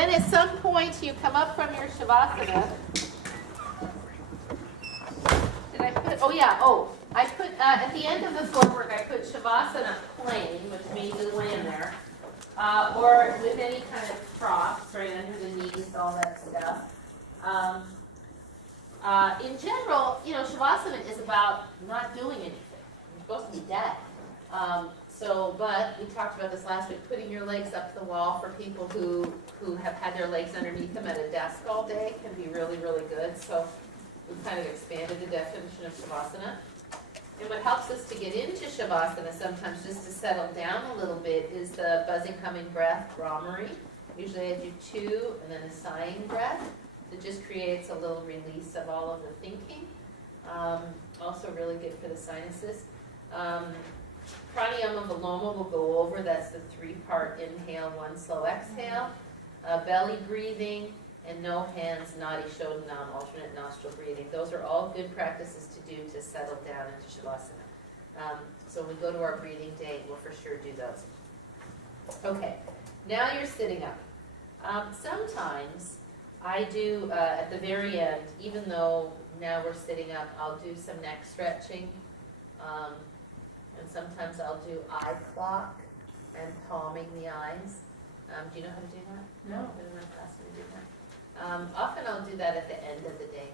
then at some point you come up from your Shavasana. Did I put, I put, at the end of the footwork, I put Shavasana plain, which means you lay in there, or with any kind of props, right under the knees, all that stuff. In general, Shavasana is about not doing anything. You're supposed to be dead. But we talked about this last week, putting your legs up the wall for people who have had their legs underneath them at a desk all day can be really, really good. So we've kind of expanded the definition of Shavasana. And what helps us to get into Shavasana sometimes just to settle down a little bit is the buzzing, humming breath, Brahmari. Usually I do 2 and then a sighing breath. It just creates a little release of all of the thinking. Also really good for the sinuses. Pranayama Viloma will go over. That's the 3-part inhale, 1 slow exhale. Belly breathing and no hands, Nadi Shodhanam, alternate nostril breathing. Those are all good practices to do to settle down into Shavasana. So when we go to our breathing day, we'll for sure do those. Okay, now you're sitting up. Sometimes I do, at the very end, even though now we're sitting up, I'll do some neck stretching. And sometimes I'll do eye clock and palming the eyes. Do you know how to do that? No. I've been in my class to do that. Often I'll do that at the end of the day.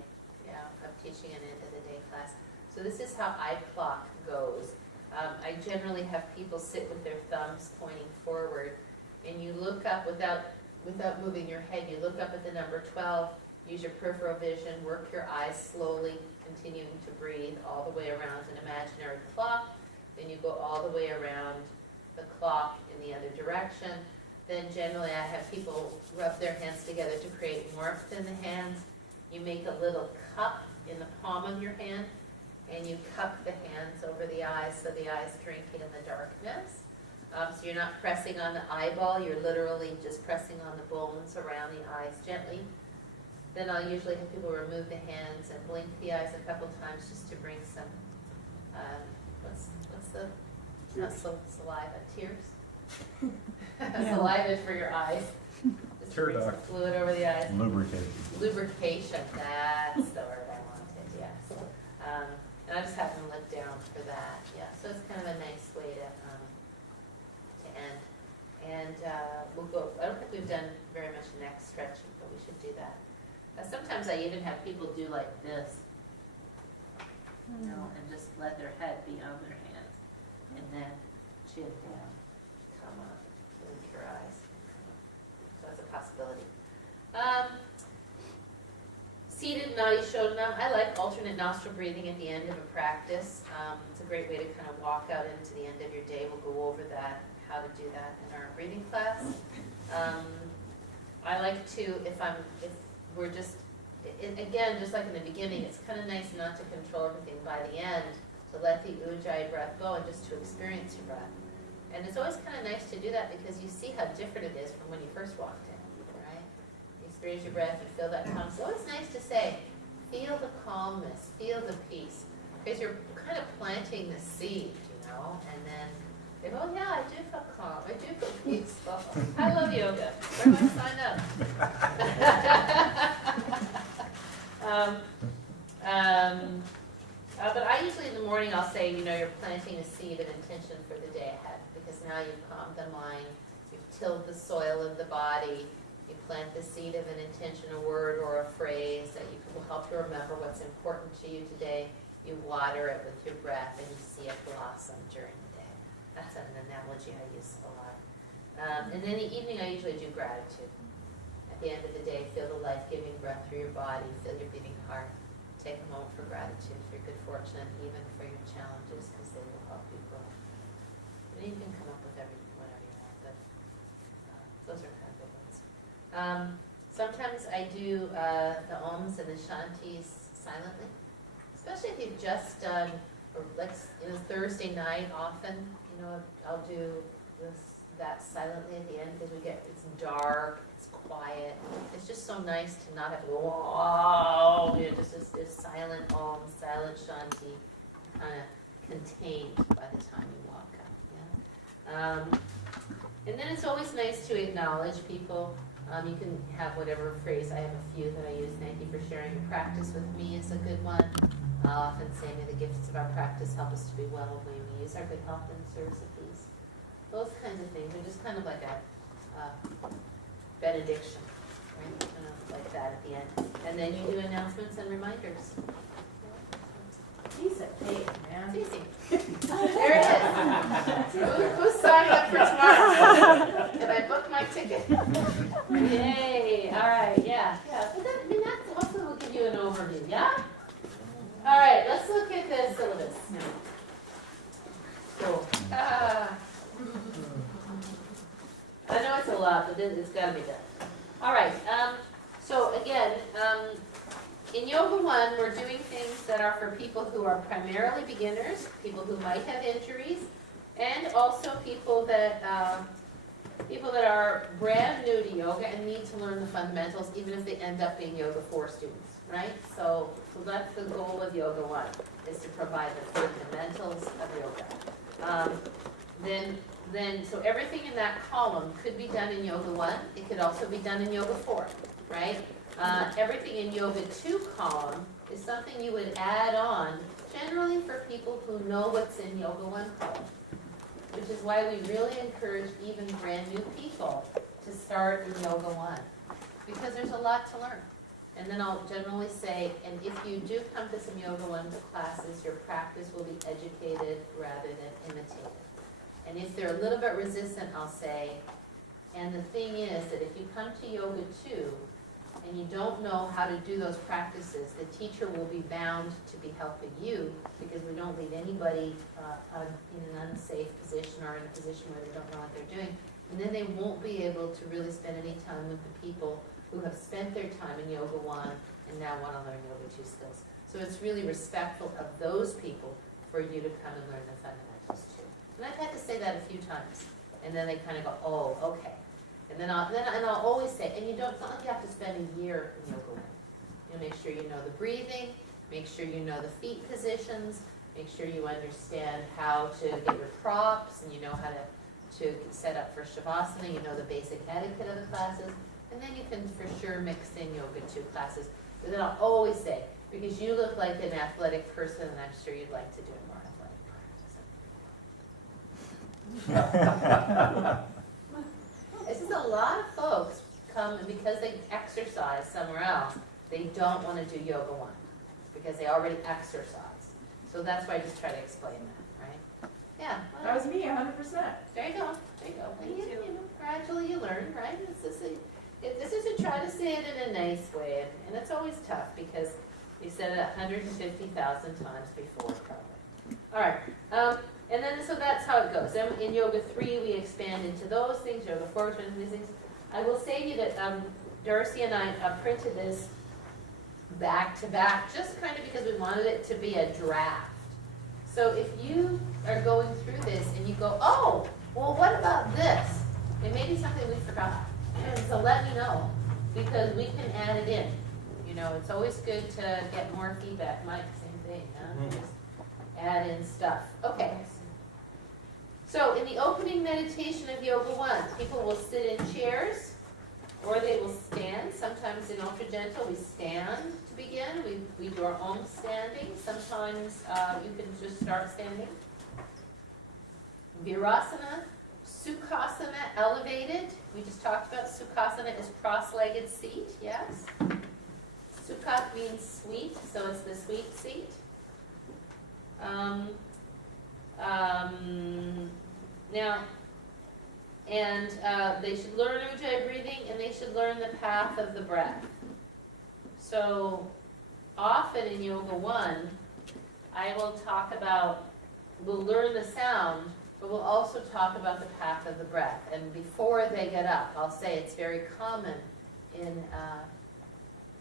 Yeah, I'm teaching an end of the day class. So this is how eye clock goes. I generally have people sit with their thumbs pointing forward, and you look up without moving your head. You look up at the number 12, use your peripheral vision, work your eyes slowly, continuing to breathe all the way around an imaginary clock. Then you go all the way around the clock in the other direction. Then generally I have people rub their hands together to create warmth in the hands. You make a little cup in the palm of your hand, and you cup the hands over the eyes so the eyes drink in the darkness. So you're not pressing on the eyeball, you're literally just pressing on the bones around the eyes gently. Then I'll usually have people remove the hands and blink the eyes a couple times just to bring some, what's the, not saliva, tears? Saliva is for your eyes. Just to bring some fluid over the eyes. Lubrication, that's the word I wanted, yes. And I just have them look down for that, yeah. So it's kind of a nice way to end. And we'll go, I don't think we've done very much neck stretching, but we should do that. Sometimes I even have people do like this, and just let their head be on their hands. And then chin down, come up, blink your eyes. So that's a possibility. Seated Nadi Shodhanam. I like alternate nostril breathing at the end of a practice. It's a great way to kind of walk out into the end of your day. We'll go over that, how to do that in our breathing class. I like to, if we're just, again, just like in the beginning, it's kind of nice not to control everything by the end, to let the Ujjayi breath go and just to experience your breath. And it's always kind of nice to do that because you see how different it is from when you first walked in, right? You experience your breath, you feel that calm. So it's nice to say, feel the calmness, feel the peace, because you're kind of planting the seed, and then they go, oh yeah, I do feel calm, I do feel peaceful. I love yoga. Where do I sign up? But I usually in the morning I'll say, you're planting a seed of intention for the day ahead, because now you've calmed the mind, you've tilled the soil of the body, you plant the seed of an intention, a word or a phrase that will help you remember what's important to you today. You water it with your breath and you see it blossom during the day. That's an analogy I use a lot. And then in the evening I usually do gratitude. At the end of the day, feel the life-giving breath through your body, feel your beating heart. Take a moment for gratitude, for your good fortune, even for your challenges, because they will help you grow. And you can come up with whatever you want, but those are kind of good ones. Sometimes I do the Oms and the Shantis silently, especially if you've just done, or like Thursday night often, I'll do that silently at the end because it's dark, it's quiet. It's just so nice to not have to go, whoa, just this silent Om, silent Shanti, kind of contained by the time you walk up. And then it's always nice to acknowledge people You can have whatever phrase. I have a few that I use. Thank you for sharing your practice with me is a good one. I'll often say, may the gifts of our practice help us to be well when we use our good health and service of these. Those kinds of things are just kind of like a benediction, right? Kind of like that at the end. And then you do announcements and reminders. Piece of cake, man. It's easy. There it is. Who's signing up for tomorrow? Can I book my ticket? Yay! All right, yeah. But that, I mean, that's also will give you an overview, yeah? All right, let's look at the syllabus. Cool. I know it's a lot, but it's got to be done. All right. So again, in Yoga 1, we're doing things that are for people who are primarily beginners, people who might have injuries, and also people that are brand new to yoga and need to learn the fundamentals, even if they end up being Yoga 4 students, right? So that's the goal of Yoga 1, is to provide the fundamentals of yoga. So everything in that column could be done in Yoga 1. It could also be done in Yoga 4, right? Everything in Yoga 2 column is something you would add on, generally for people who know what's in Yoga 1 column, which is why we really encourage even brand new people to start in Yoga 1, because there's a lot to learn. And then I'll generally say, and if you do come to some Yoga 1 classes, your practice will be educated rather than imitated. And if they're a little bit resistant, I'll say, and the thing is that if you come to Yoga 2 and you don't know how to do those practices, the teacher will be bound to be helping you, because we don't leave anybody in an unsafe position or in a position where they don't know what they're doing. And then they won't be able to really spend any time with the people who have spent their time in Yoga 1 and now want to learn Yoga 2 skills. So it's really respectful of those people for you to come and learn the fundamentals too. And I've had to say that a few times, and then they kind of go, oh, okay. And then I'll always say, and it's not like you have to spend a year in Yoga 1. You make sure you know the breathing, make sure you know the feet positions, make sure you understand how to get your props, and you know how to set up for Shavasana, you know the basic etiquette of the classes, and then you can for sure mix in Yoga 2 classes. But then I'll always say, because you look like an athletic person, and I'm sure you'd like to do more athletic practice. This is a lot of folks come, and because they exercise somewhere else, they don't want to do Yoga 1, because they already exercise. So that's why I just try to explain that, right? Yeah. Well, That was me, 100%. there you go. There you go. And you know, gradually you learn, right? This is to try to say it in a nice way, and it's always tough because we said it 150,000 times before, probably. All right. And then, so that's how it goes. Then in Yoga 3, we expand into those things. Yoga 4, into these things. I will say to you that Darcy and I printed this back to back, just kind of because we wanted it to be a draft. So if you are going through this and you go, oh, well, what about this? It may be something we forgot. So let me know, because we can add it in. You know, it's always good to get more feedback. Mike, same thing, huh? Just add in stuff. Okay. So in the opening meditation of Yoga 1, people will sit in chairs or they will stand. Sometimes in Ultra Gentle we stand to begin. We do our own standing. Sometimes you can just start standing. Virasana, Sukhasana, elevated. We just talked about Sukhasana is cross-legged seat, yes? Sukha means sweet, so it's the sweet seat. Now, and they should learn Ujjayi breathing, and they should learn the path of the breath. So often in Yoga 1, I will talk about, we'll learn the sound, but we'll also talk about the path of the breath. And before they get up, I'll say it's very common in,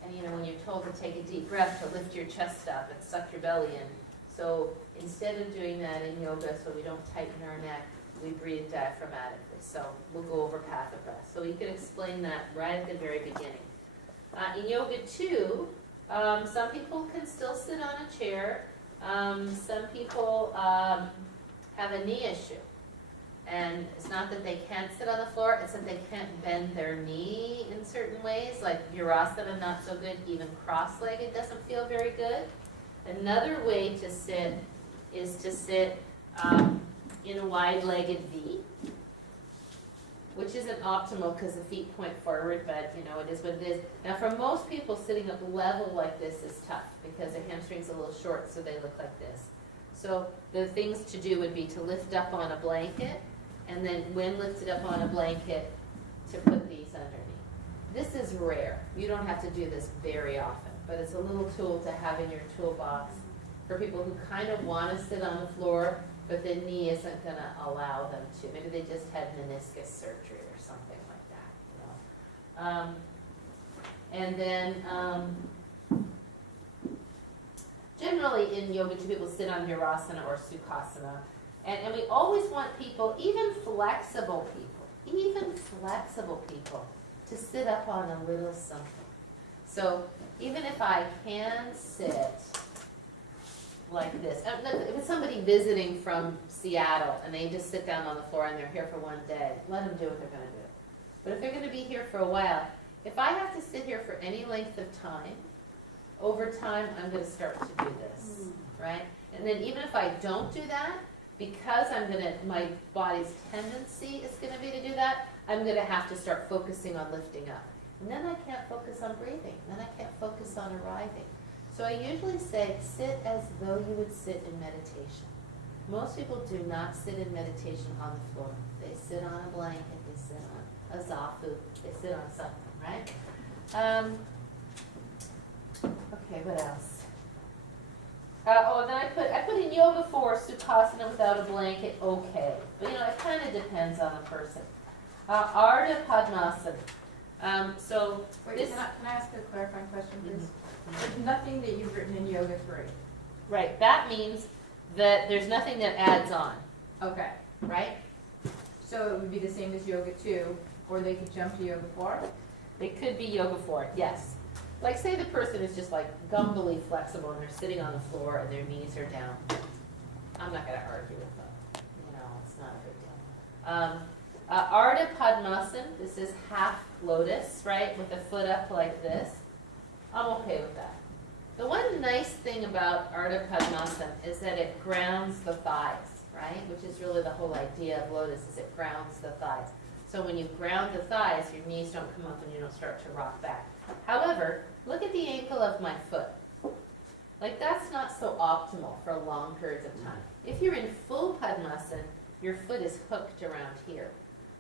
and you know, when you're told to take a deep breath, to lift your chest up and suck your belly in. So instead of doing that in yoga, so we don't tighten our neck, we breathe diaphragmatically. So we'll go over path of breath. So you can explain that right at the very beginning. In Yoga 2, some people can still sit on a chair. Some people have a knee issue. And it's not that they can't sit on the floor, it's that they can't bend their knee in certain ways, like Virasana, not so good, even cross-legged doesn't feel very good. Another way to sit is to sit in a wide-legged V, which isn't optimal because the feet point forward, but it is what it is. Now for most people, sitting up level like this is tough because their hamstrings are a little short, so they look like this. So the things to do would be to lift up on a blanket, and then when lifted up on a blanket, to put these underneath. This is rare. You don't have to do this very often, but it's a little tool to have in your toolbox for people who kind of want to sit on the floor, but their knee isn't going to allow them to. Maybe they just had meniscus surgery or something like that. And then generally in yoga, two people sit on Virasana or Sukhasana. And we always want people, even flexible people, to sit up on a little something. So even if I can sit like this, if it's somebody visiting from Seattle and they just sit down on the floor and they're here for one day, let them do what they're going to do. But if they're going to be here for a while, if I have to sit here for any length of time, over time I'm going to start to do this, right? And then even if I don't do that, because my body's tendency is going to be to do that, I'm going to have to start focusing on lifting up. And then I can't focus on breathing. Then I can't focus on arriving. So I usually say, sit as though you would sit in meditation. Most people do not sit in meditation on the floor. They sit on a blanket, they sit on a zafu, they sit on something, right? Okay, what else? And then I put in yoga for Sukhasana without a blanket, okay. But it kind of depends on the person. Ardha Padmasana. Wait, can I ask a clarifying question, please? There's nothing that you've written in Yoga 3. Right, that means that there's nothing that adds on, Okay. right? So it would be the same as Yoga 2, or they could jump to Yoga 4? It could be yoga 4, yes. Like say the person is just like gumbly flexible and they're sitting on the floor and their knees are down. I'm not going to argue with them. It's not a big deal. Ardha Padmasana, this is half lotus, right, with the foot up like this. I'm okay with that. The one nice thing about Ardha Padmasana is that it grounds the thighs, right, which is really the whole idea of lotus, is it grounds the thighs. So when you ground the thighs, your knees don't come up and you don't start to rock back. However, look at the ankle of my foot. Like that's not so optimal for long periods of time. If you're in full Padmasana, your foot is hooked around here,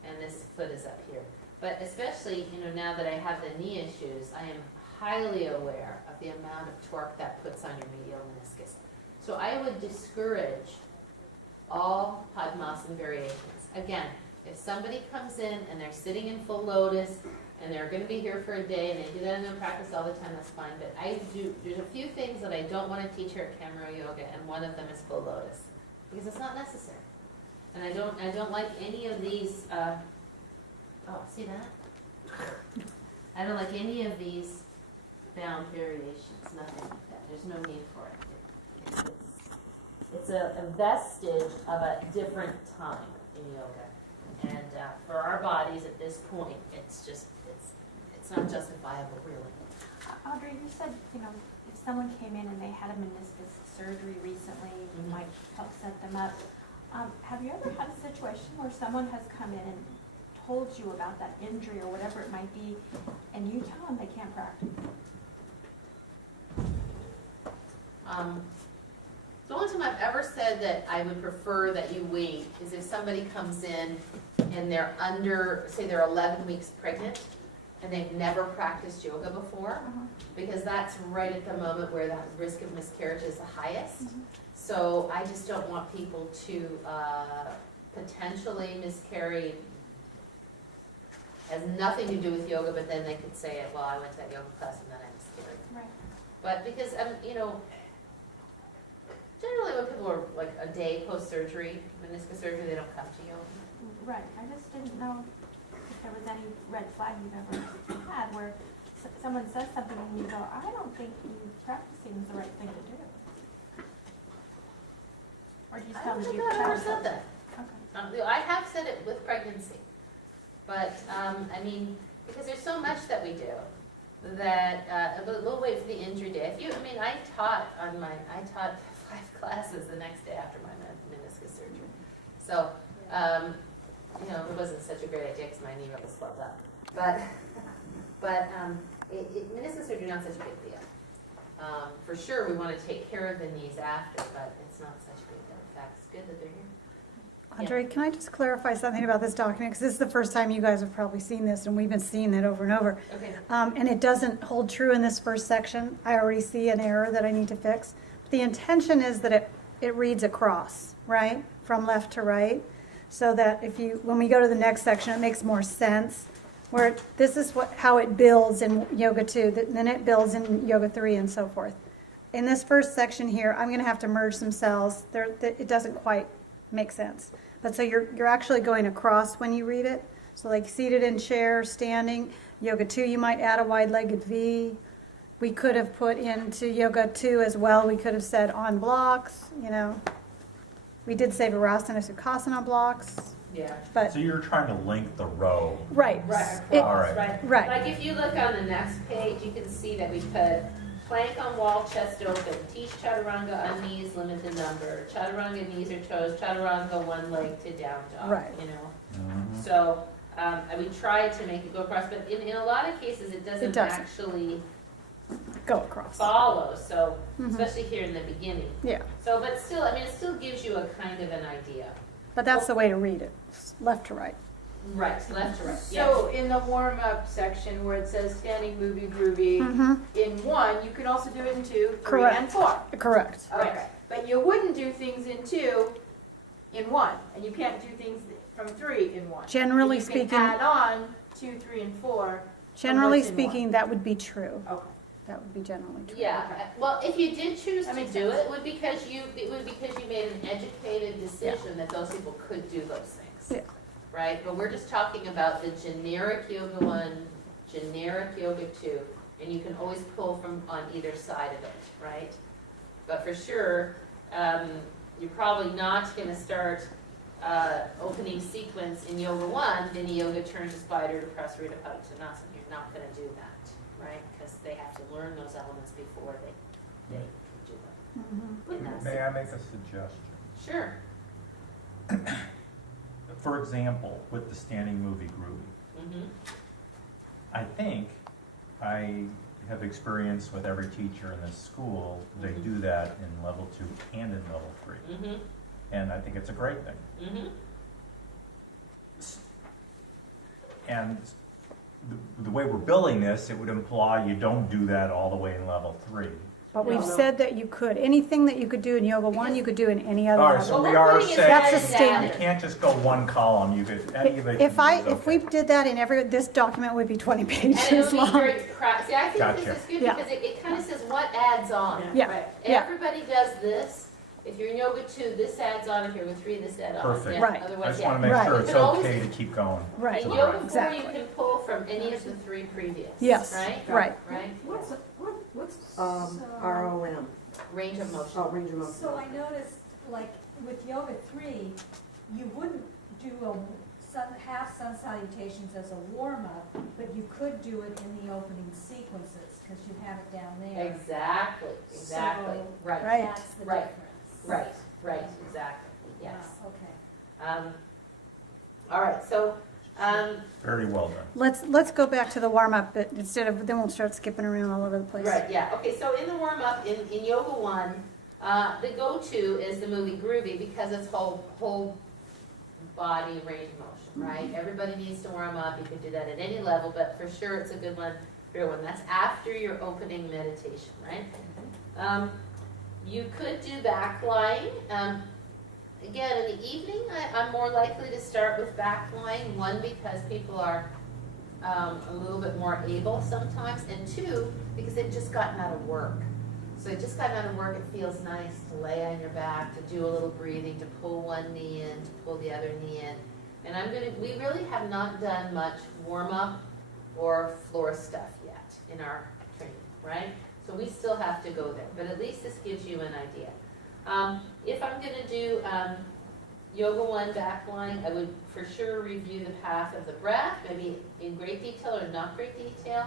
and this foot is up here. But especially, now that I have the knee issues, I am highly aware of the amount of torque that puts on your medial meniscus. So I would discourage all Padmasana variations. Again, if somebody comes in and they're sitting in full lotus and they're going to be here for a day and they do that in their practice all the time, that's fine. But there's a few things that I don't want to teach here at Camaro Yoga, and one of them is full lotus because it's not necessary. And I don't like any of these. See that? I don't like any of these bound variations. Nothing like that. There's no need for it. It's a vestige of a different time in yoga. And for our bodies at this point, it's not justifiable, really. Audrey, you said, if someone came in and they had a meniscus surgery recently, you might help set them up. Have you ever had a situation where someone has come in and told you about that injury or whatever it might be, and you tell them they can't practice? The only time I've ever said that I would prefer that you wait is if somebody comes in and they're say they're 11 weeks pregnant and they've never practiced yoga before, because that's right at the moment where the risk of miscarriage is the highest. So I just don't want people to potentially miscarry. Has nothing to do with yoga, but then they could say it, well, I went to that yoga class and then I miscarried. Right. But because, generally when people are like a day post-surgery, meniscus surgery, they don't come to yoga. Right. I just didn't know if there was any red flag you've ever had where someone says something and you go, I don't think practicing is the right thing to do. Or do you just tell them I don't you think I've ever said that. Okay. I have said it with pregnancy, but, I mean, because there's so much that we do that, but we'll wait for the injury day. I taught 5 classes the next day after my meniscus surgery. So, it wasn't such a great idea because my knee was swelled up. But meniscus surgery is not such a big deal. For sure, we want to take care of the knees after, but it's not such a big deal. In fact, it's good that they're here. Audrey, can I just clarify something about this document? Because this is the first time you guys have probably seen this, and we've been seeing it over and over. Okay. And it doesn't hold true in this first section. I already see an error that I need to fix. The intention is that it reads across, right, from left to right, so that when we go to the next section, it makes more sense. Where this is how it builds in Yoga 2, then it builds in Yoga 3, and so forth. In this first section here, I'm going to have to merge some cells. It doesn't quite make sense. But so you're actually going across when you read it. So like seated in chair, standing. Yoga 2, you might add a wide-legged V. We could have put into Yoga 2 as well. We could have said on blocks, We did say Virasana Sukhasana blocks. Yeah. But So you're trying to link the row. right. Right, It- All across, right. Right. Like if you look on the next page, you can see that we put plank on wall, chest open, teach chaturanga on knees, limited number, chaturanga knees or toes, chaturanga one leg to down dog, Right. Mhm. So, we tried to make it go across, but in a lot of cases, it doesn't doesn't. actually Go across. follow, so, Mhm. especially here in the beginning. Yeah. So, but still, it still gives you a kind of an idea. But that's the way to read it, left to right. Right, left to right, yes. So in the warm-up section where it says standing, movie, groovy, Mm-hmm. in 1, you can also do it in 2, 3, Correct. and 4. Correct. Okay, but you wouldn't do things in 2 in 1, and you can't do things from 3 in 1. Generally You speaking, can add on 2, 3, and 4. generally what's in one. speaking, that would be true. Okay. That would be generally true. Yeah, well, if you did choose That to makes do sense. it, it would be because you made an educated decision that those people could do those things. Yeah. Right, but we're just talking about the generic yoga 1, generic yoga 2, and you can always pull from on either side of it, right? But for sure, you're probably not gonna start, opening sequence in yoga 1, then yoga turn to spider to prasarita padottanasana. You're not gonna do that, right? Because they have to learn those elements before they do them. Mhm. Wouldn't that May I make a suggestion? Sure. For example, with the standing movie groovy, Mm-hmm. I think I have experience with every teacher in this school. They Mhm. do that in level 2 and in level 3. Mm-hmm. And I think it's a great thing. Mm-hmm. And the way we're building this, it would imply you don't do that all the way in level 3. But we've No. said that you could. Anything that you could do in Yoga 1, you could do in any other All right, level. so Well, we we're are putting it saying. That's a as standard. You can't just go one column, you could, any of it. If okay. we did that in this document would be 20 And it pages would be long. very See, I think Gotcha. this is good Yeah. because it kind of says what adds on. Yeah. Right. Yeah. Everybody does this. If you're in yoga 2, this adds on. If you're with 3, this adds on. Perfect. Yeah, Right. I Otherwise, just yeah. wanna make Right. sure You it's can always- okay to keep going. Right. In to the yoga right. 4, you Exactly. can pull from any of the 3 previous. Yes. Right? Right. Right? What's ROM? Range of motion. Oh, range of motion. So I noticed, like, with Yoga 3, you wouldn't do half sun salutations as a warm-up, but you could do it in the opening sequences, because you have it down there. Exactly. Exactly. So- Right. Right. That's the Right. difference. Right. Exactly. Yes. Ah, okay. All right. So, Very well done. Let's go back to the warm-up, but then we'll start skipping around all over the place. right. Yeah. Okay. So in the warm up in yoga 1, the go-to is the movie groovy because it's whole body range of motion, right? Everybody needs to warm up. You could do that at any level, but for sure it's a good one for everyone. That's after your opening meditation, right? You could do back lying. Again, in the evening, I'm more likely to start with back lying. 1, because people are a little bit more able sometimes, and 2, because they've just gotten out of work. So they've just gotten out of work, it feels nice to lay on your back, to do a little breathing, to pull one knee in, to pull the other knee in. And we really have not done much warm-up or floor stuff yet in our training, right? So we still have to go there, but at least this gives you an idea. If I'm gonna do Yoga 1 back line, I would for sure review the path of the breath, maybe in great detail or not great detail.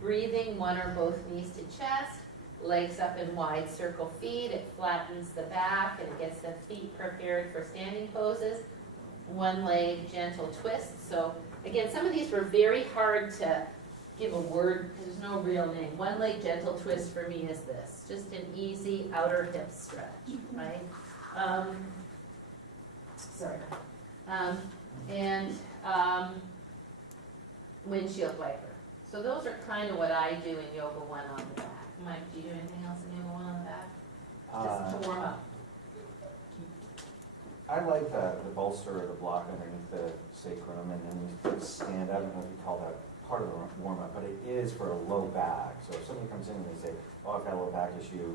Breathing, one or both knees to chest, legs up in wide circle feet, it flattens the back and it gets the feet prepared for standing poses. One leg gentle twist. So again, some of these were very hard to give a word, because there's no real name. One leg gentle twist for me is this, just an easy outer hip stretch, right? Windshield wiper. So those are kind of what I do in Yoga 1 on the back. Mike, do you do anything else in Yoga 1 on the back? Just to warm up. I like the bolster or the block underneath the sacrum, and then you put stand, I don't know if you call that part of the warm-up, but it is for a low back. So if somebody comes in and they say, oh, I've got a low back issue,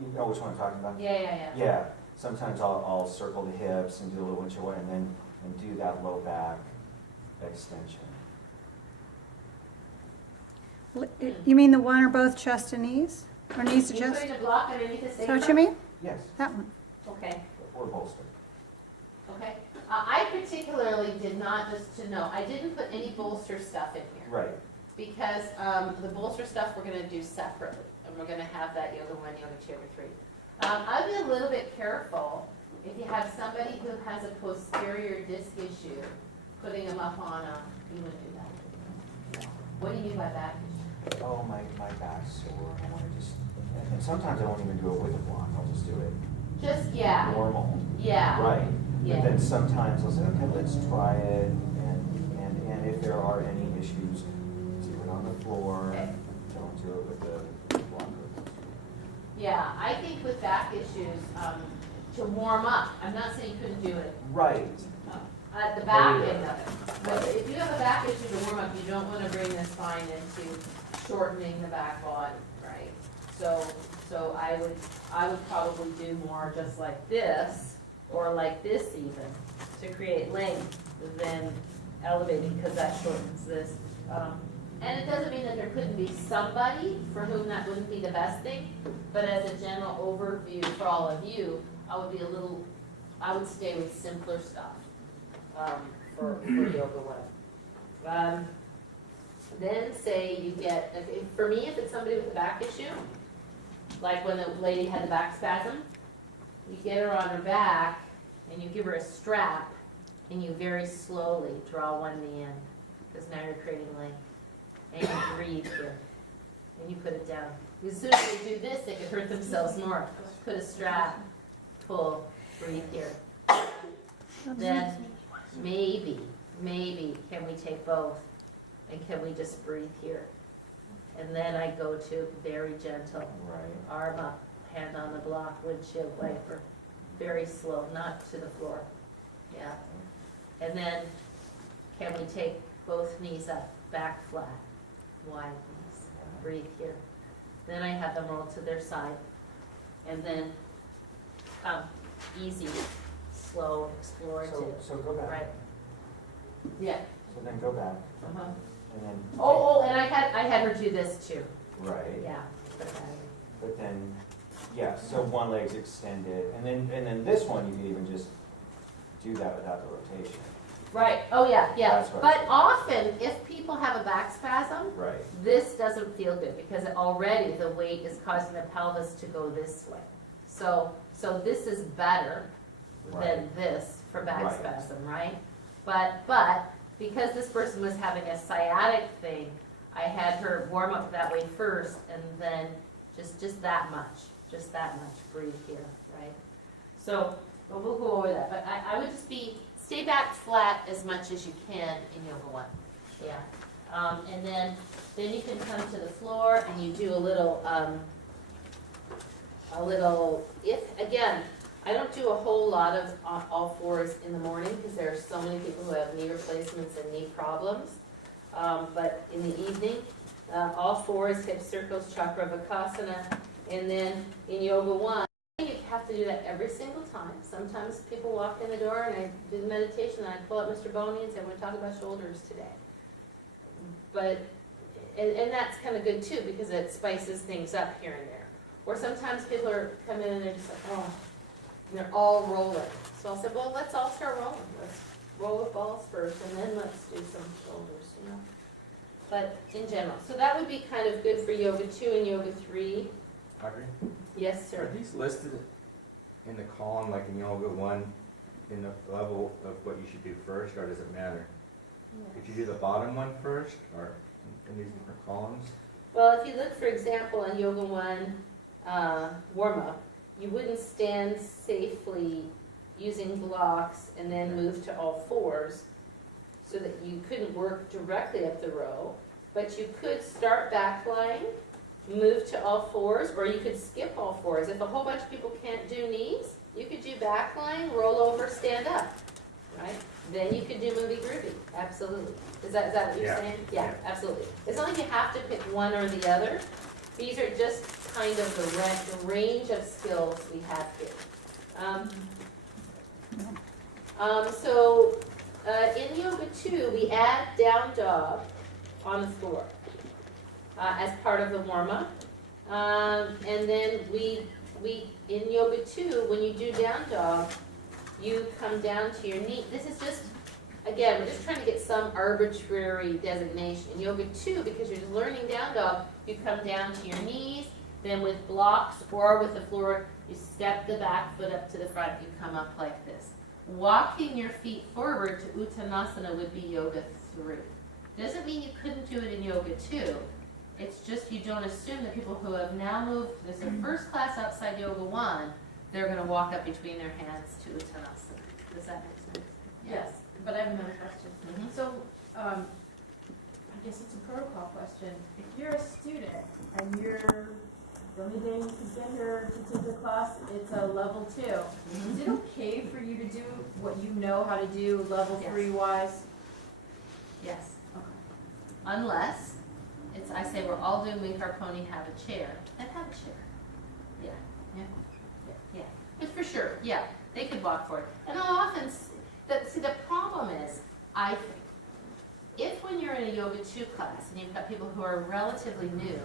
you know which one I'm talking about? Yeah. Yeah, sometimes I'll circle the hips and do a little windshield wiper and do that low back extension. You mean the one or both chest and knees? Or knees to You chest? putting a block underneath the Is that sacrum? what you mean? Yes, That one. Okay. or bolster. Okay. I particularly did not, just to know, I didn't put any bolster stuff in here. Right. Because the bolster stuff we're going to do separately. And we're going to have that Yoga 1, Yoga 2, Yoga 3. I'd be a little bit careful if you have somebody who has a posterior disc issue, putting them up on a, you wouldn't do that. What do you mean by back issue? Oh, my back's sore, I want to just, and sometimes I won't even do it with a block, I'll just do it Just, yeah, normal. yeah. Right, Yeah. but then sometimes I'll say, okay, let's try it, and if there are any issues, do it on the floor, Okay. don't do it with the blocker. Yeah, I think with back issues, to warm up, I'm not saying you couldn't do it Right, at the back Yeah. end of it. But if you have a back issue to warm up, you don't want to bring the spine into shortening the back body, right? So I would probably do more just like this, or like this even, to create length than elevating, because that shortens this. And it doesn't mean that there couldn't be somebody for whom that wouldn't be the best thing, but as a general overview for all of you, I would stay with simpler stuff for Yoga 1. Then say you get, for me, if it's somebody with a back issue, like when the lady had the back spasm, you get her on her back and you give her a strap and you very slowly draw one knee in, because now you're creating length. And you breathe here. And you put it down. As soon as they do this, they could hurt themselves more. Put a strap, pull, breathe here. Then maybe, can we take both? And can we just breathe here? And then I go to very gentle, right. arm up, hand on the block, windshield wiper. Very slow, not to the floor. Yeah. And then can we take both knees up, back flat, wide knees, breathe here. Then I have them roll to their side. And then easy, slow, explorative. So go back. Right. Yeah. So then go back, Uh-huh. and then. And I had her do this too. Right. Yeah. But then, yeah, so one leg's extended, and then this one, you could even just do that without the rotation. Right. Oh yeah, yeah. That's what- But often, if people have a back spasm, Right. this doesn't feel good because already the weight is causing the pelvis to go this way. So this is better than Right. this for back Right. spasm, right? But because this person was having a sciatic thing, I had her warm up that way first, and then just that much, breathe here, right? So, but we'll go over that. But I would just stay back flat as much as you can in Yoga 1. Yeah. And then you can come to the floor and you do a little, again, I don't do a whole lot of all fours in the morning because there are so many people who have knee replacements and knee problems. But in the evening, all fours, hip circles, Chakravakasana, and then in Yoga 1, you have to do that every single time. Sometimes people walk in the door and I do the meditation and I pull up Mr. Boney and say, I'm going to talk about shoulders today. But, and that's kind of good too because it spices things up here and there. Or sometimes people come in and they're just like, oh, And they're all rolling. So I said, well, let's all start rolling. Let's roll with balls first, and then let's do some shoulders, you know? But in general, so that would be kind of good for yoga 2 and yoga 3. Audrey, Yes, are sir. these listed in the column, like in yoga 1, in the level of what you should do first, or does it matter? Could you do the bottom one first, or in these different columns? Well, if you look, for example, on yoga 1 warm-up, you wouldn't stand safely using blocks and then move to all fours, so that you couldn't work directly up the row, but you could start back lying, move to all fours, or you could skip all fours. If a whole bunch of people can't do knees, you could do back lying, roll over, stand up, right? Then you could do movie groovy, absolutely. Is that what you're Yeah. saying? Yeah, absolutely. It's not like you have to pick one or the other. These are just kind of the range of skills we have here. In yoga 2, we add down dog on the floor as part of the warm-up. And then we in yoga 2, when you do down dog, you come down to your knee. This is just, again, we're just trying to get some arbitrary designation. In yoga 2, because you're just learning down dog, you come down to your knees, then with blocks or with the floor, you step the back foot up to the front, you come up like this. Walking your feet forward to Uttanasana would be yoga 3. Doesn't mean you couldn't do it in yoga 2. It's just you don't assume that people who have now moved, this is their first class outside yoga 1, they're gonna walk up between their hands to Uttanasana. Does that make sense? Yes, but I have another question. Mhm. So, I guess it's a protocol question. If you're a student and the only day you can get here to take the class, it's a level 2. Is it okay for you to do what you know how to do level Yes. 3 wise? Yes. Okay. Unless, I say we're all doing Wing Car Pony, have a chair, then have a chair. Yeah. Yeah. But for sure, yeah, they could walk forward. And I'll often, the problem is, I think, if when you're in a yoga 2 class and you've got people who are relatively new,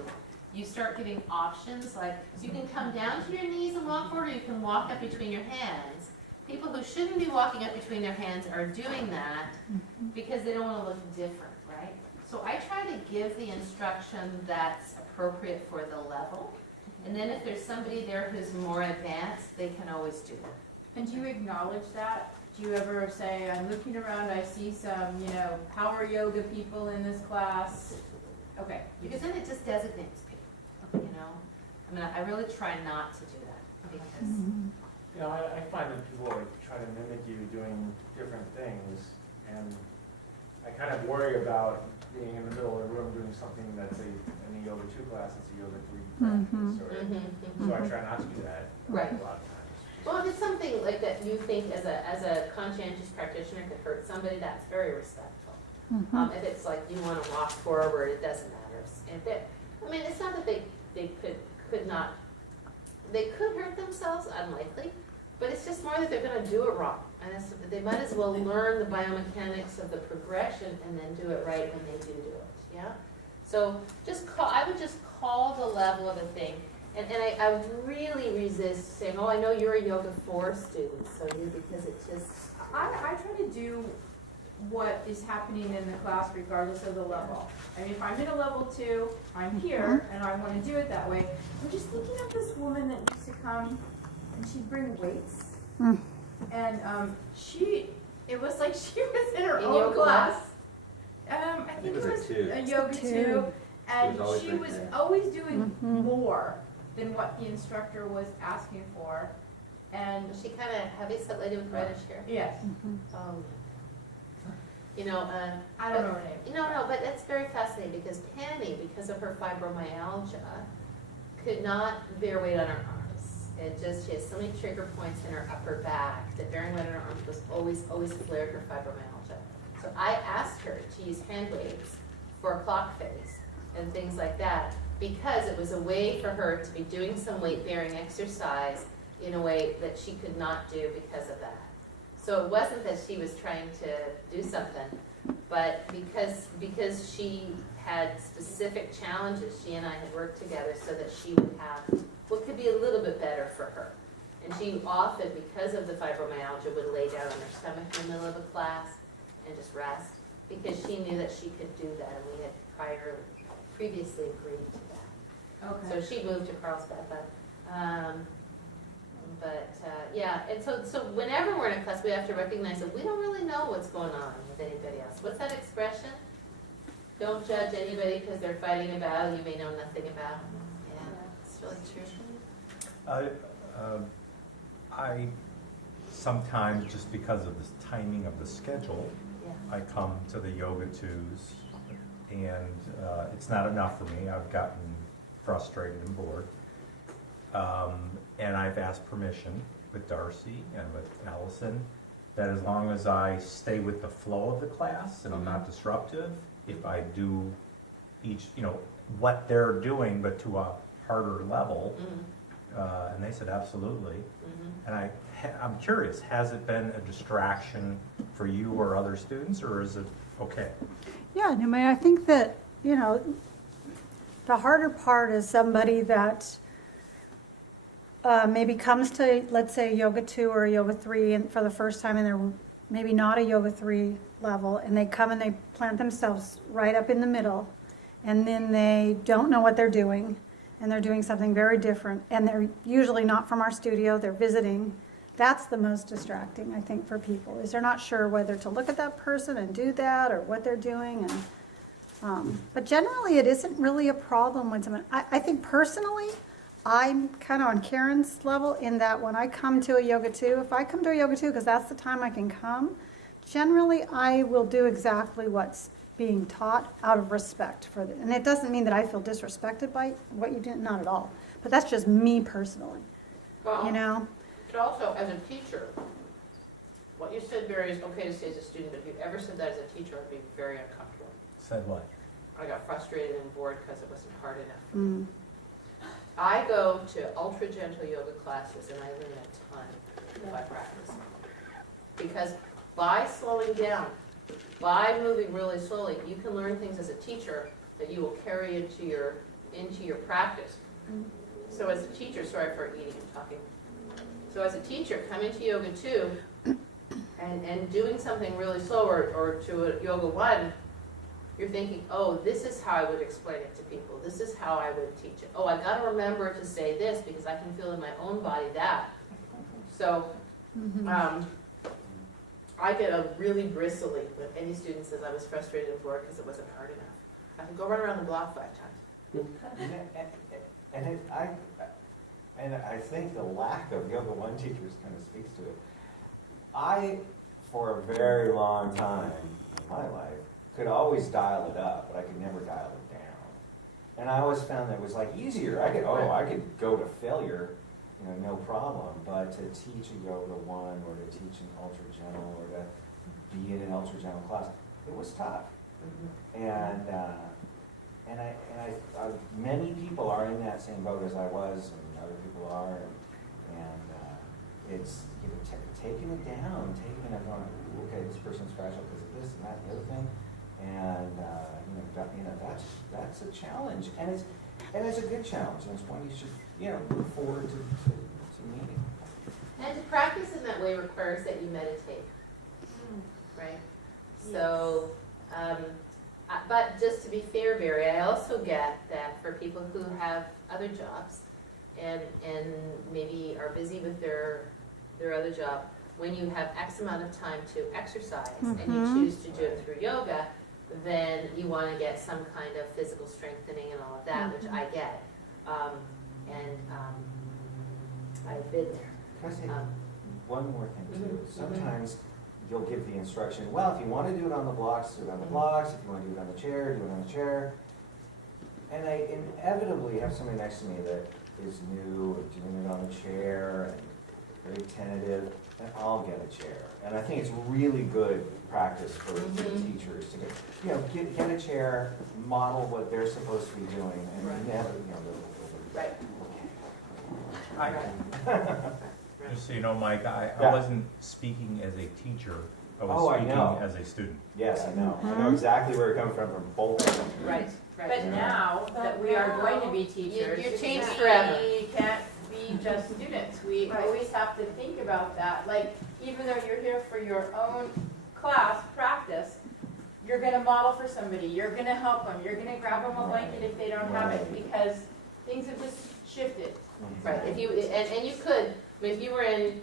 you start giving options, like you can come down to your knees and walk forward, or you can walk up between your hands. People who shouldn't be walking up between their hands are doing that because they don't want to look different, right? So I try to give the instruction that's appropriate for the level. And then if there's somebody there who's more advanced, they can always do that. And do you acknowledge that? Do you ever say, I'm looking around, I see some, power yoga people in this class? Okay. Because then it just designates people, I mean, I really try not to do that because, I find that people try to mimic you doing different things, and I kind of worry about being in the middle of the room doing something that's in a yoga 2 class, it's a yoga 3 practice, so I try not to do that Right. a lot of times. well, if it's something like that you think as a conscientious practitioner could hurt somebody, that's very respectful. If it's like you want to walk forward, it doesn't matter. It's not that they could hurt themselves, unlikely, but it's just more that they're going to do it wrong. And they might as well learn the biomechanics of the progression and then do it right when they do it, yeah? So I would just call the level of a thing. And I really resist saying, oh, I know you're a yoga 4 student, so because it just, I try to do what is happening in the class regardless of the level. I mean, if I'm in a level 2, I'm here, and I want to do it that way. I'm just thinking of this woman that used to come, and she'd bring weights. And it was like she was in her In own yoga class. I think it It was was a 2. a yoga 2. And It was always she right was there. always doing more than what the instructor was asking for. And was she kind of heavy-set lady with reddish hair? yes, I don't know her name. No, but that's very fascinating because Penny, because of her fibromyalgia, could not bear weight on her arms. She has so many trigger points in her upper back that bearing weight on her arms was always flared her fibromyalgia. So I asked her to use hand weights for clock face and things like that because it was a way for her to be doing some weight-bearing exercise in a way that she could not do because of that. So it wasn't that she was trying to do something, but because she had specific challenges, she and I had worked together so that she would have what could be a little bit better for her. And she often, because of the fibromyalgia, would lay down on her stomach in the middle of a class and just rest, because she knew that she could do that, and we had previously agreed to that. Okay. So she moved to Carlsbad, yeah, and so whenever we're in a class, we have to recognize that we don't really know what's going on with anybody else. What's that expression? Don't judge anybody because they're fighting a battle you may know nothing about. Yeah, it's really true. I sometimes, just because of the timing of the schedule, Yeah. I come to the Yoga 2s, and it's not enough for me. I've gotten frustrated and bored. And I've asked permission with Darcy and with Allison that as long as I stay with the flow of the class and I'm not disruptive, if I do each, what they're doing, but to a harder level, and they said absolutely. And I'm curious, has it been a distraction for you or other students, or is it okay? Yeah, no, I think that, the harder part is somebody that maybe comes to, let's say, Yoga 2 or Yoga 3 and for the first time, and they're maybe not a Yoga 3 level, and they come and they plant themselves right up in the middle, and then they don't know what they're doing, and they're doing something very different, and they're usually not from our studio, they're visiting. That's the most distracting, I think, for people, is they're not sure whether to look at that person and do that or what they're doing. And but generally, it isn't really a problem when someone, I think personally, I'm kind of on Karen's level in that when I come to a Yoga 2, if I come to a Yoga 2 because that's the time I can come, generally I will do exactly what's being taught out of respect for it. And it doesn't mean that I feel disrespected by what you do, not at all. But that's just me personally, Well, But also, as a teacher, what you said, Barry, is okay to say as a student, but if you ever said that as a teacher, I'd be very uncomfortable. Said what? I got frustrated and bored because it wasn't hard enough. Mm. I go to ultra gentle yoga classes and I learn a ton by practice. Because by slowing down, by moving really slowly, you can learn things as a teacher that you will carry into your practice. So as a teacher, sorry for eating and talking. So as a teacher, coming to Yoga 2 and doing something really slow or to a Yoga 1, you're thinking, oh, this is how I would explain it to people. This is how I would teach it. Oh, I got to remember to say this because I can feel in my own body that. So I get a really bristly when any student says I was frustrated and bored because it wasn't hard enough. I can go run around the block 5 times. And I think the lack of Yoga 1 teachers kind of speaks to it. I, for a very long time in my life, could always dial it up, but I could never dial it down. And I always found that it was like easier. I could go to failure, no problem. But to teach a Yoga 1 or to teach an ultra gentle or to be in an ultra gentle class, it was tough. And many people are in that same boat as I was, and other people are, and it's taking it down, taking it going. Okay, this person's fragile because of this and that and the other thing, and that's a challenge, and it's a good challenge, and it's one you should look forward to meeting. And to practice in that way requires that you meditate, right? So, but just to be fair, Barry, I also get that for people who have other jobs and maybe are busy with their other job, when you have X amount of time to exercise and you choose to do it through yoga, then you want to get some kind of physical strengthening and all of that, which I get. I've been there. Can I say one more thing too? Sometimes you'll give the instruction, well, if you want to do it on the blocks, do it on the blocks. If you want to do it on the chair, do it on the chair. And I inevitably have somebody next to me that is new and doing it on the chair and very tentative, and I'll get a chair. And I think it's really good practice for teachers to get a chair, model what they're supposed to be doing, and never, Right. Just so you know, Mike, I wasn't speaking as a teacher. I was I speaking know. as a student. Yes, I know. I know exactly where you're coming from both of them. Right. But now that we are going to be teachers, You're changed forever. we can't be teach us students. We Right. always have to think about that. Like, even though you're here for your own class practice, you're gonna model for somebody, you're gonna help them, you're gonna grab them a blanket if they don't have it, because things have just shifted. Right, if you, and you could, I mean, if you were in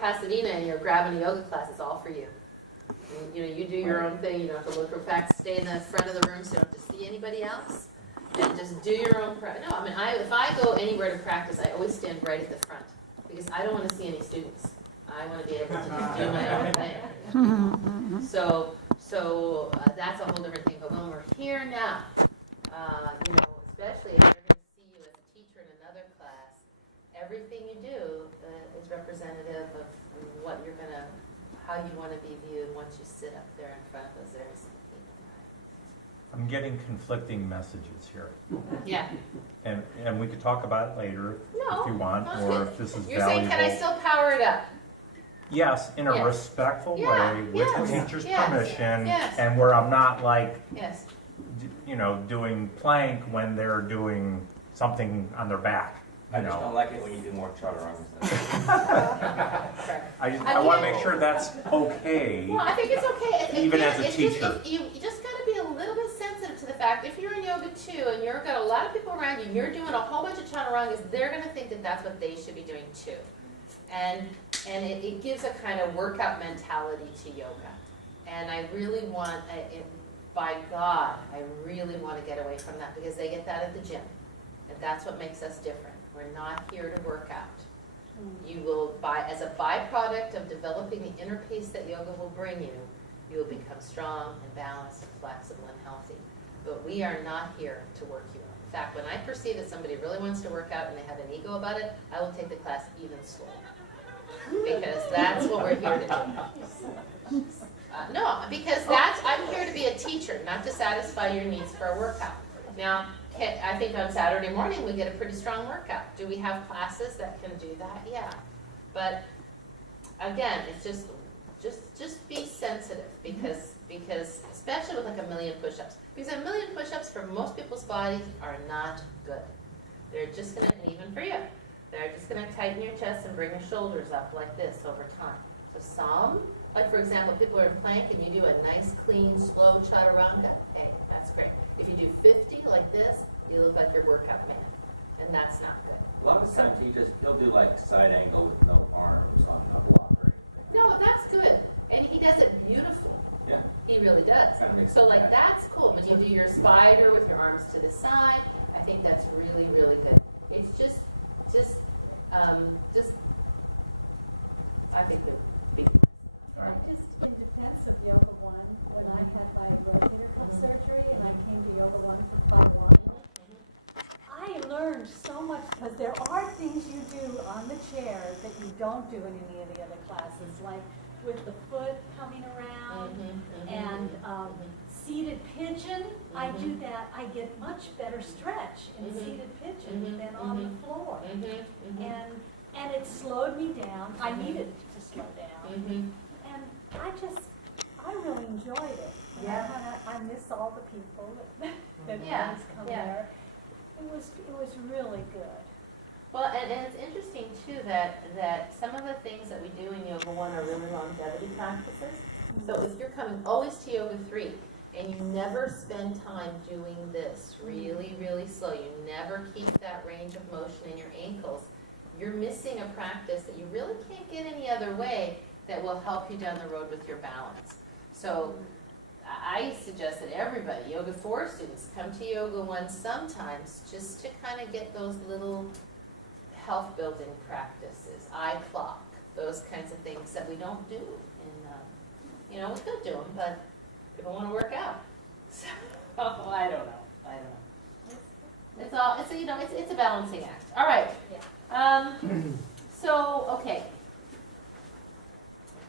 Pasadena and you're grabbing a yoga class, it's all for you. You know, you do your own thing, you don't have to look for facts, stay in the front of the room so you don't have to see anybody else. And just do your own no, I mean, if I go anywhere to practice, I always stand right at the front, because I don't wanna see any students. I wanna be able to just do my own thing. So, that's a whole different thing, but when we're here now, you know, especially if they're gonna see you as a teacher in another class, everything you do is representative of what you're gonna, how you wanna be viewed once you sit up there in front of those very same people. I'm getting conflicting messages here. Yeah. And we could talk about it later No, if you want, that's or good. if this is You're saying, valuable. can I still power it up? Yes, in a Yes. respectful Yeah, way, with yes, the teacher's yes, permission, yes. and where I'm not like, Yes. you know, doing plank when they're doing something on their back, I you just know. don't like it when you do more chaturangas than I want to make sure that's okay. Well, I think it's okay. Even as a it's teacher. Just, you just got to be a little bit sensitive to the fact if you're in yoga too and you've got a lot of people around you, you're doing a whole bunch of chaturangas, they're going to think that that's what they should be doing too. And it gives a kind of workout mentality to yoga. And I really want, by God, I really want to get away from that because they get that at the gym. And that's what makes us different. We're not here to work out. You will, as a byproduct of developing the inner peace that yoga will bring you, you will become strong and balanced and flexible and healthy. But we are not here to work you out. In fact, when I perceive that somebody really wants to work out and they have an ego about it, I will take the class even slower. Because that's what we're here to do. No, because I'm here to be a teacher, not to satisfy your needs for a workout. Now, I think on Saturday morning we get a pretty strong workout. Do we have classes that can do that? Yeah. But again, it's just be sensitive because especially with like 1,000,000 push-ups. Because 1,000,000 push-ups for most people's bodies are not good. They're just gonna, and even for you, they're just gonna tighten your chest and bring your shoulders up like this over time. So some, like for example, people are in plank and you do a nice, clean, slow chaturanga, hey, that's great. If you do 50 like this, you look like your workout man, and that's not good. A lot of times he'll do like side angle with no arms on a block or anything. No, that's good, and he does it beautiful. Yeah. He really does. Kinda makes So it like bad. that's cool, when you do your spider with your arms to the side, I think that's really, really good. It's just, I think it'll be. All right. Just in defense of Yoga One, when I had my rotator cuff surgery and I came to Yoga One for Taiwan, I learned so much because there are things you do on the chair that you don't do in any of the other classes, like with the foot coming around and seated pigeon. I do that. I get much better stretch in seated pigeon than on the floor. And it slowed me down. I needed to slow down. And I really enjoyed it. And I miss all the people that Yeah, always come yeah. there. It was really good. Well, and it's interesting too that some of the things that we do in Yoga 1 are really longevity practices. So if you're coming always to Yoga 3 and you never spend time doing this really, really slow, you never keep that range of motion in your ankles, you're missing a practice that you really can't get any other way that will help you down the road with your balance. So I suggest that everybody, Yoga 4 students, come to Yoga 1 sometimes just to kind of get those little health building practices, eye clock, those kinds of things that we don't do. And, we could do them, but people want to work out. So, I don't know. It's a balancing act. All right. Okay.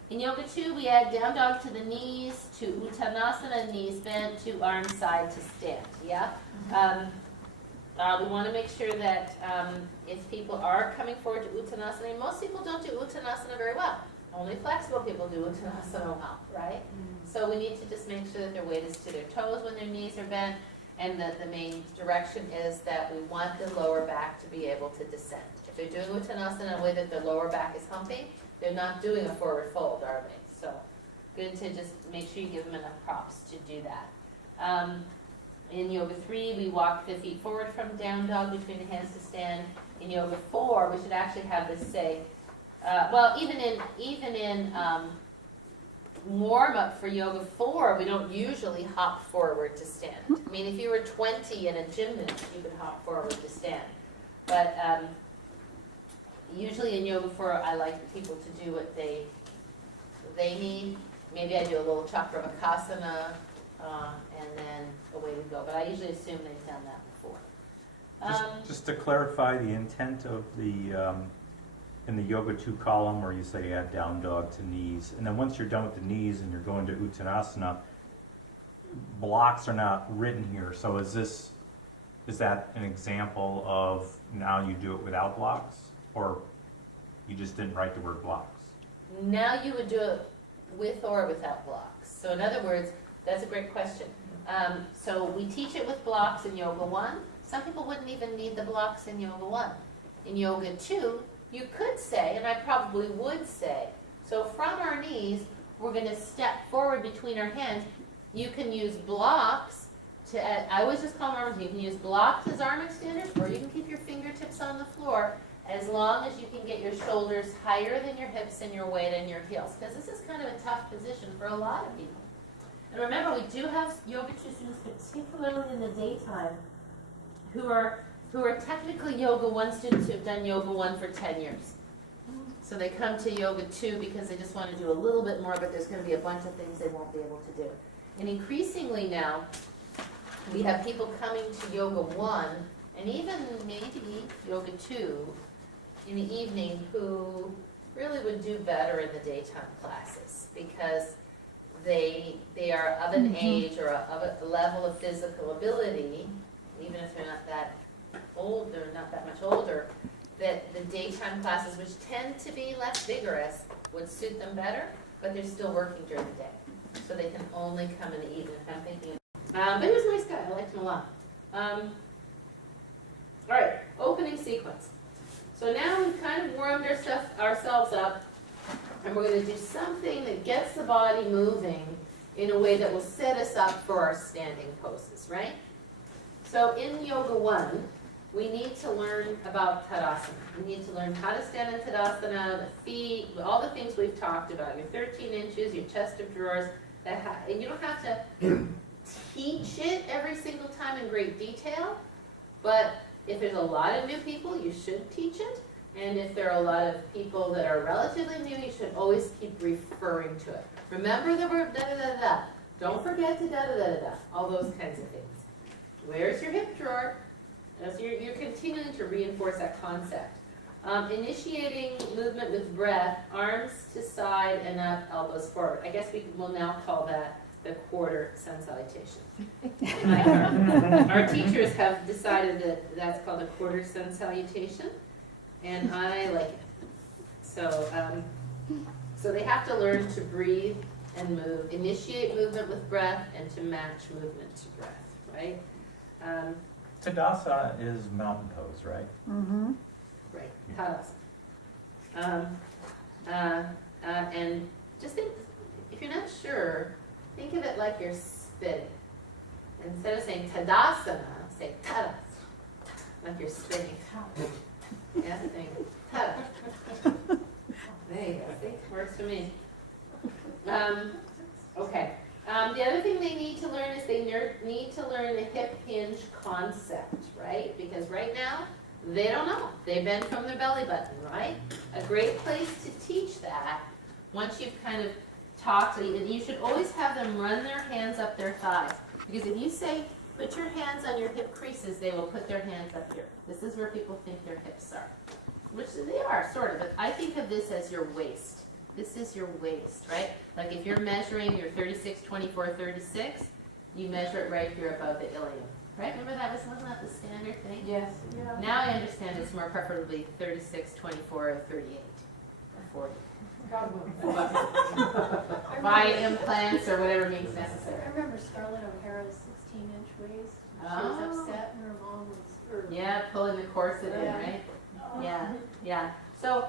In Yoga 2, we add down dog to the knees, to Uttanasana, knees bent, to arms side to stand, yeah? We want to make sure that if people are coming forward to Uttanasana, and most people don't do Uttanasana very well. Only flexible people do Uttanasana well, right? So we need to just make sure that their weight is to their toes when their knees are bent, and that the main direction is that we want the lower back to be able to descend. If If they're doing Uttanasana in a way that their lower back is humping, they're not doing a forward fold, are they? So good to just make sure you give them enough props to do that. In Yoga 3, we walk the feet forward from down dog between the hands to stand. In Yoga 4, we should actually have this say, even in warm up for Yoga 4, we don't usually hop forward to stand. I mean, if you were 20 and a gymnast, you could hop forward to stand. But usually in Yoga 4, I like people to do what they need. Maybe I do a little Chakravakasana, and then away we go. But I usually assume they've done that before. Just to clarify the intent of the, in the Yoga 2 column where you say add down dog to knees, and then once you're done with the knees and you're going to Uttanasana, blocks are not written here. So is that an example of now you do it without blocks, or you just didn't write the word blocks? Now you would do it with or without blocks. So in other words, that's a great question. So we teach it with blocks in Yoga 1. Some people wouldn't even need the blocks in Yoga 1. In Yoga 2, you could say, and I probably would say, so from our knees, we're going to step forward between our hands. You can use blocks to, I always just call them arms. You can use blocks as arm extenders, or you can keep your fingertips on the floor as long as you can get your shoulders higher than your hips and your weight and your heels. Because this is kind of a tough position for a lot of people. And remember, we do have Yoga 2 students, particularly in the daytime, who are technically Yoga 1 students who have done Yoga 1 for 10 years. So they come to Yoga 2 because they just want to do a little bit more, but there's going to be a bunch of things they won't be able to do. And increasingly now, we have people coming to Yoga 1, and even maybe Yoga 2 in the evening, who really would do better in the daytime classes because they are of an age or of a level of physical ability, even if they're not that old, they're not that much older, that the daytime classes, which tend to be less vigorous, would suit them better, but they're still working during the day. So they can only come in the evening. I'm thinking, but he was a nice guy, I liked him a lot. All right, opening sequence. So now we've kind of warmed ourselves up, and we're going to do something that gets the body moving in a way that will set us up for our standing poses, right? So in Yoga 1, we need to learn about Tadasana. We need to learn how to stand in Tadasana, the feet, all the things we've talked about, your 13 inches, your chest of drawers. And you don't have to teach it every single time in great detail, but if there's a lot of new people, you should teach it. And if there are a lot of people that are relatively new, you should always keep referring to it. Remember the word da-da-da-da. Don't forget to da-da-da-da, all those kinds of things. Where's your hip drawer? So you're continuing to reinforce that concept. Initiating movement with breath, arms to side and up, elbows forward. I guess we will now call that the quarter sun salutation. Our teachers have decided that that's called a quarter sun salutation, and I like it. So, so they have to learn to breathe and move, initiate movement with breath, and to match movement to breath, right? Tadasana is mountain pose, right? Mm-hmm. Right, Tadasana. And just think, if you're not sure, think of it like you're spinning. Instead of saying Tadasana, say Tadas, like you're spinning. Yeah, think Tada. There you go, see, works for me. Okay. The other thing they need to learn is they need to learn the hip hinge concept, right? Because right now, they don't know. They bend from their belly button, right? A great place to teach that, once you've kind of talked, you should always have them run their hands up their thighs. Because if you say, put your hands on your hip creases, they will put their hands up here. This is where people think their hips are. Which they are, sort of, but I think of this as your waist. This is your waist, right? Like if you're measuring your 36, 24, 36, you measure it right here above the ilium. Right? Remember wasn't that the standard thing? Yes. Yeah. Now I understand it's more preferably 36, 24, or 38, or 40. Buy implants or whatever means necessary. I remember Scarlett O'Hara's 16-inch waist. She Oh. was upset and her mom was, Yeah, pulling the corset in, Yeah. right? Yeah, yeah. So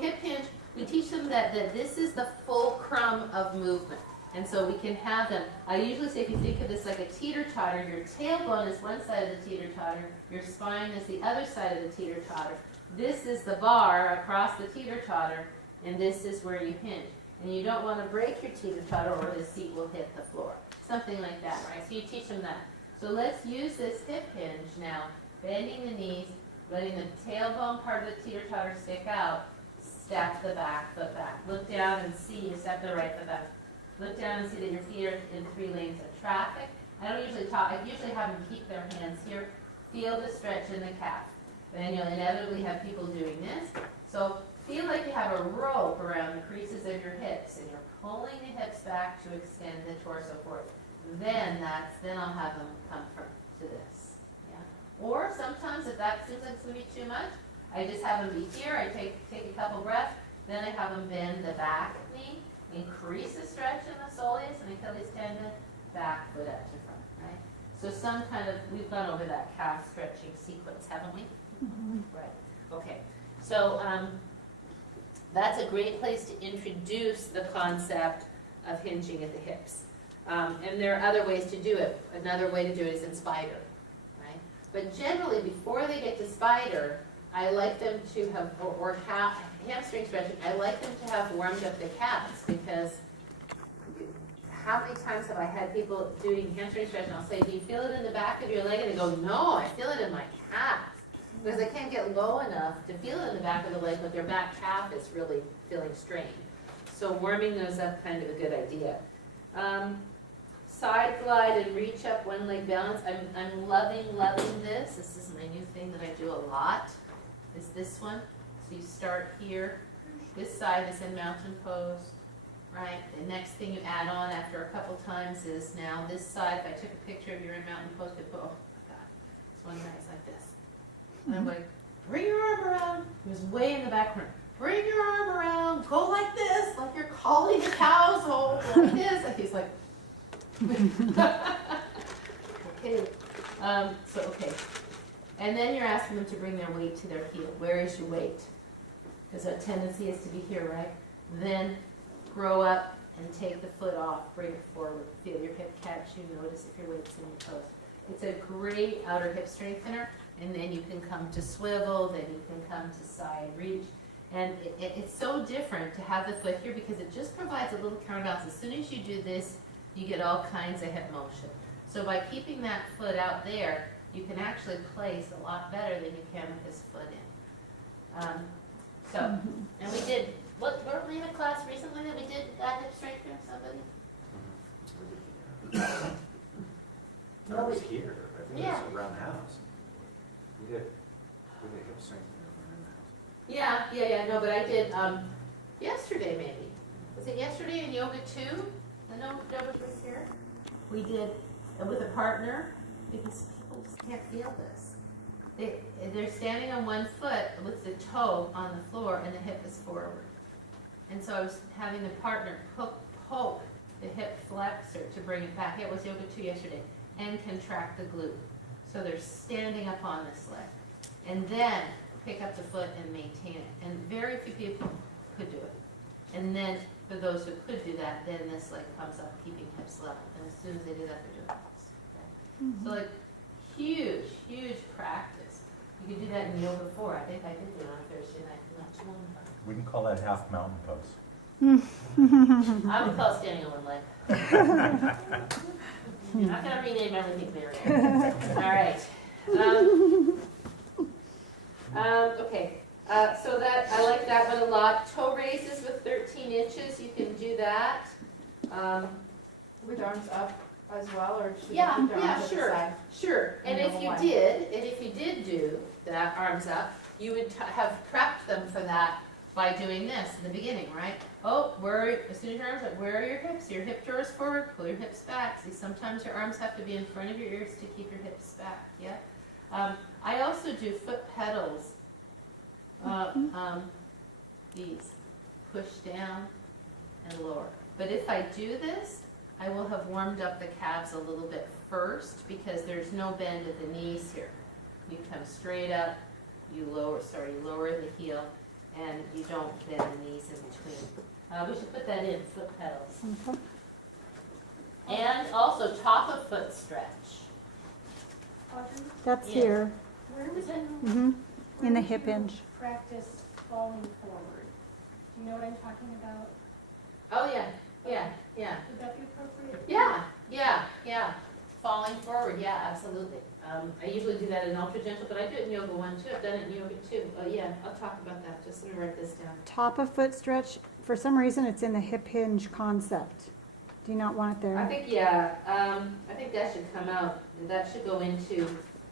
hip hinge, we teach them that this is the fulcrum of movement. And so we can have them, I usually say if you think of this like a teeter-totter, your tailbone is one side of the teeter-totter, your spine is the other side of the teeter-totter. This is the bar across the teeter-totter, and this is where you hinge. And you don't want to break your teeter-totter or the seat will hit the floor. Something like that, right? So you teach them that. So let's use this hip hinge now, bending the knees, letting the tailbone part of the teeter-totter stick out, step the back foot back. Look down and see, you step the right foot back. Look down and see that your feet are in 3 lanes of traffic. I don't usually talk, I usually have them keep their hands here. Feel the stretch in the calf. Then you'll inevitably have people doing this. So feel like you have a rope around the creases of your hips and you're pulling the hips back to extend the torso forward. Then I'll have them come to this. Yeah. Or sometimes if that seems like it's going to be too much, I just have them be here. I take a couple breaths. Then I have them bend the back knee. Increase the stretch in the soleus and Achilles tendon, back foot up to front, right? So some kind of, we've gone over that calf stretching sequence, haven't we? Mhm. Right, okay. So that's a great place to introduce the concept of hinging at the hips. And there are other ways to do it. Another way to do it is in spider, right? But generally, before they get to spider, I like them to have, or calf, hamstring stretching, I like them to have warmed up the calves because how many times have I had people doing hamstring stretching, I'll say, do you feel it in the back of your leg? And they go, no, I feel it in my calves. Because they can't get low enough to feel it in the back of the leg, but their back calf is really feeling strained. So warming those up, kind of a good idea. Side glide and reach up, one leg balance. I'm loving this. This is my new thing that I do a lot. Is this one. So you start here. This side is in mountain pose, right? The next thing you add on after a couple times is now this side. If I took a picture of you in mountain pose, they put, oh my God, this one guy's like this. And I'm like, bring your arm around. He was way in the background. Bring your arm around. Go like this, like you're calling the cows home, like this. And he's like, okay. Okay. And then you're asking them to bring their weight to their heel. Where is your weight? Because our tendency is to be here, right? Then grow up and take the foot off, bring it forward. Feel your hip catch. You notice if your weight's in your toes. It's a great outer hip strengthener. And then you can come to swivel, then you can come to side reach. And it's so different to have the foot here because it just provides a little counterbalance. As soon as you do this, you get all kinds of hip motion. So by keeping that foot out there, you can actually place a lot better than you can with this foot in. And we did, what were we in a class recently that we did that hip strengthener, somebody? No, it was here. I think it Yeah. was around the house. We did hip strengthener around the house. Yeah, no, but I did, yesterday maybe. Was it yesterday in yoga too? I know Dover was here. We did, with a partner, because people just can't feel this. They're standing on one foot with the toe on the floor and the hip is forward. And so I was having the partner poke the hip flexor to bring it back. It was yoga 2 yesterday. And contract the glute. So they're standing up on this leg. And then pick up the foot and maintain it. And very few people could do it. And then for those who could do that, then this leg comes up, keeping hips level. And as soon as they do that, they're doing this. Okay? So like huge practice. You could do that in yoga 4. I think I did it on Thursday night, not too long ago. We can call that half mountain pose. I would call it standing on one leg. You're not going to rename everything there. All right. Okay. So that I like that one a lot. Toe raises with 13 inches. You can do that. With arms up as well, or should we Yeah, keep the arms at the sure. side? Sure. And if Number you one. did do that arms up, you would have prepped them for that by doing this in the beginning, right? Oh, as soon as your arms up, where are your hips? Your hip drawers forward, pull your hips back. See, sometimes your arms have to be in front of your ears to keep your hips back, yeah? I also do foot pedals. These, push down and lower. But if I do this, I will have warmed up the calves a little bit first because there's no bend at the knees here. You come straight up, you lower the heel, and you don't bend the knees in between. We should put that in, foot pedals. Okay. And also top of foot stretch. Audrey, That's Yes. here, where would you, hmm in the where hip would you hinge. practice falling forward? Do you know what I'm talking about? Oh, yeah. Would that be appropriate? Yeah. Falling forward, yeah, absolutely. I usually do that in ultra gentle, but I do it in yoga 1 too. I've done it in yoga 2. Yeah, I'll talk about that. Just let me write this down. Top of foot stretch, for some reason it's in the hip hinge concept. Do you not want it there? I think, I think that should come out. That should go into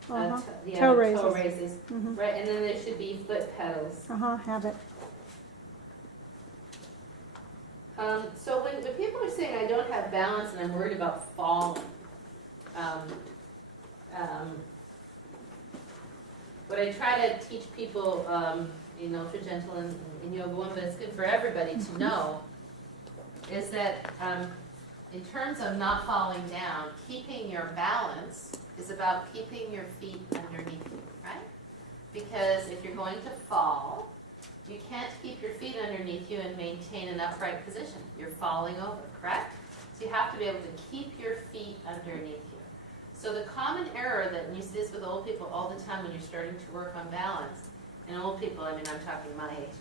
Uh-huh. toe raises. raises. Mhm. Right, and then there should be foot pedals. Have it. So when people are saying I don't have balance and I'm worried about falling, what I try to teach people, in Ultra Gentle and in Yoga 1, but it's good for everybody to know, is that in terms of not falling down, keeping your balance is about keeping your feet underneath you, right? Because if you're going to fall, you can't keep your feet underneath you and maintain an upright position. You're falling over, correct? So you have to be able to keep your feet underneath you. So the common error that, and you see this with old people all the time when you're starting to work on balance, and old people, I mean, I'm talking my age,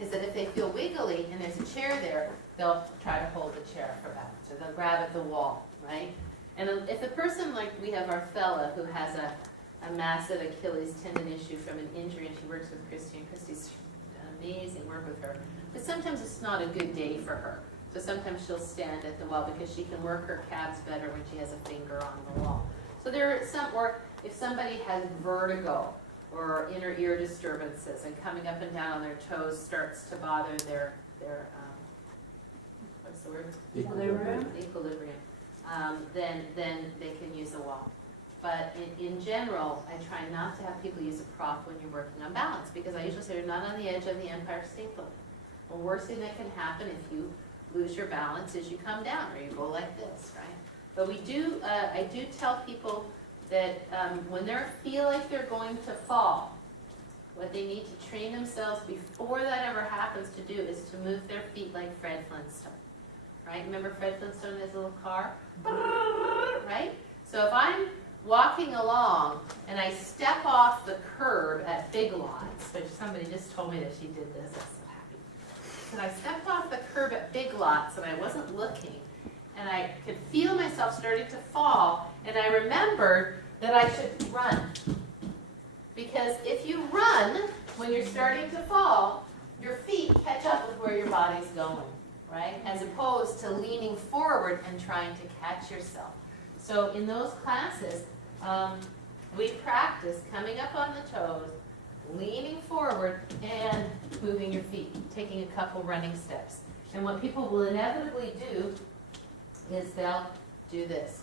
is that if they feel wiggly and there's a chair there, they'll try to hold the chair for balance, or they'll grab at the wall, right? And if a person like we have our fella who has a massive Achilles tendon issue from an injury, and she works with Christy, and Christy's done amazing work with her, but sometimes it's not a good day for her. So sometimes she'll stand at the wall because she can work her calves better when she has a finger on the wall. So there are some, or if somebody has vertigo or inner ear disturbances and coming up and down on their toes starts to bother their what's the word? Equilibrium. Then they can use a wall. But in general, I try not to have people use a prop when you're working on balance, because I usually say you're not on the edge of the Empire State Building. The worst thing that can happen if you lose your balance is you come down or you go like this, right? But I do tell people that when they feel like they're going to fall, what they need to train themselves before that ever happens to do is to move their feet like Fred Flintstone, right? Remember Fred Flintstone and his little car? Right? So if I'm walking along and I step off the curb at Big Lots, which somebody just told me that she did this, I'm so happy. And I stepped off the curb at Big Lots and I wasn't looking, and I could feel myself starting to fall, and I remembered that I should run. Because if you run when you're starting to fall, your feet catch up with where your body's going, right? As opposed to leaning forward and trying to catch yourself. So in those classes, we practice coming up on the toes, leaning forward, and moving your feet, taking a couple running steps. And what people will inevitably do is they'll do this.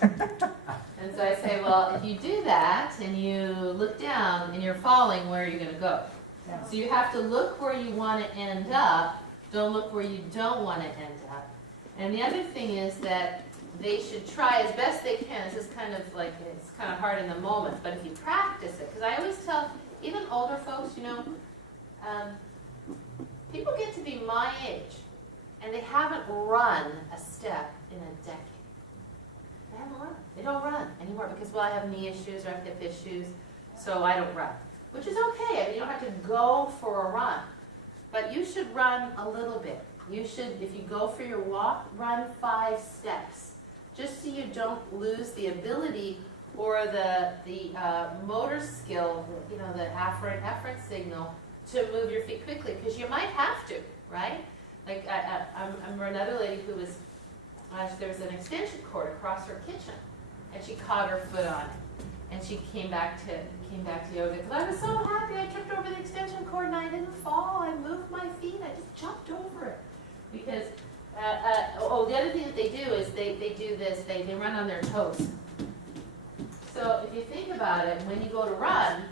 And so I say, well, if you do that and you look down and you're falling, where are you going to go? So you have to look where you want to end up. Don't look where you don't want to end up. And the other thing is that they should try as best they can. This is kind of like, it's kind of hard in the moment, but if you practice it, because I always tell even older folks, people get to be my age and they haven't run a step in a decade. They haven't run. They don't run anymore because, well, I have knee issues or I have hip issues, so I don't run, which is okay. I mean, you don't have to go for a run, but you should run a little bit. You should, if you go for your walk, run 5 steps, just so you don't lose the ability or the motor skill, the afferent signal to move your feet quickly, because you might have to, right? Like I remember another lady who was, there was an extension cord across her kitchen, and she caught her foot on it, and she came back to yoga. Because I was so happy, I tripped over the extension cord and I didn't fall. I moved my feet. I just jumped over it. Because the other thing that they do is they do this. They run on their toes. So if you think about it, when you go to run,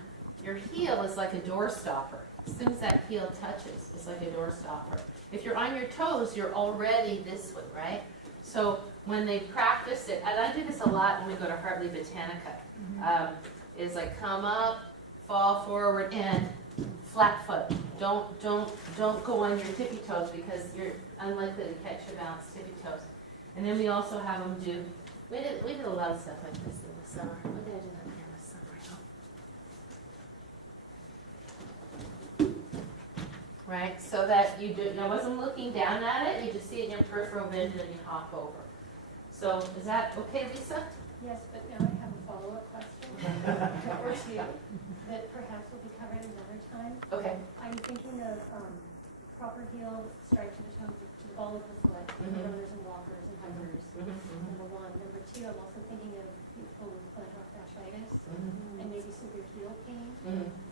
your heel is like a door stopper. As soon as that heel touches, it's like a door stopper. If you're on your toes, you're already this way, right? So when they practice it, and I do this a lot when we go to Hartley Botanica, is like come up, fall forward, and flat foot. Don't go on your tippy toes because you're unlikely to catch your balance tippy toes. And then we also have them do, we did a lot of stuff like this in the summer. What did I do that in the summer? Right, so that you do, I wasn't looking down at it, you just see it in your peripheral vision and you hop over. So is that okay, Lisa? Yes, but now I have a follow-up question or two that perhaps will be covered another time. Okay. I'm thinking of proper heel, strike to the toes, to the ball of the foot, runners and walkers and hikers, number one. Number two, I'm also thinking of people with plantar fasciitis and maybe severe heel pain.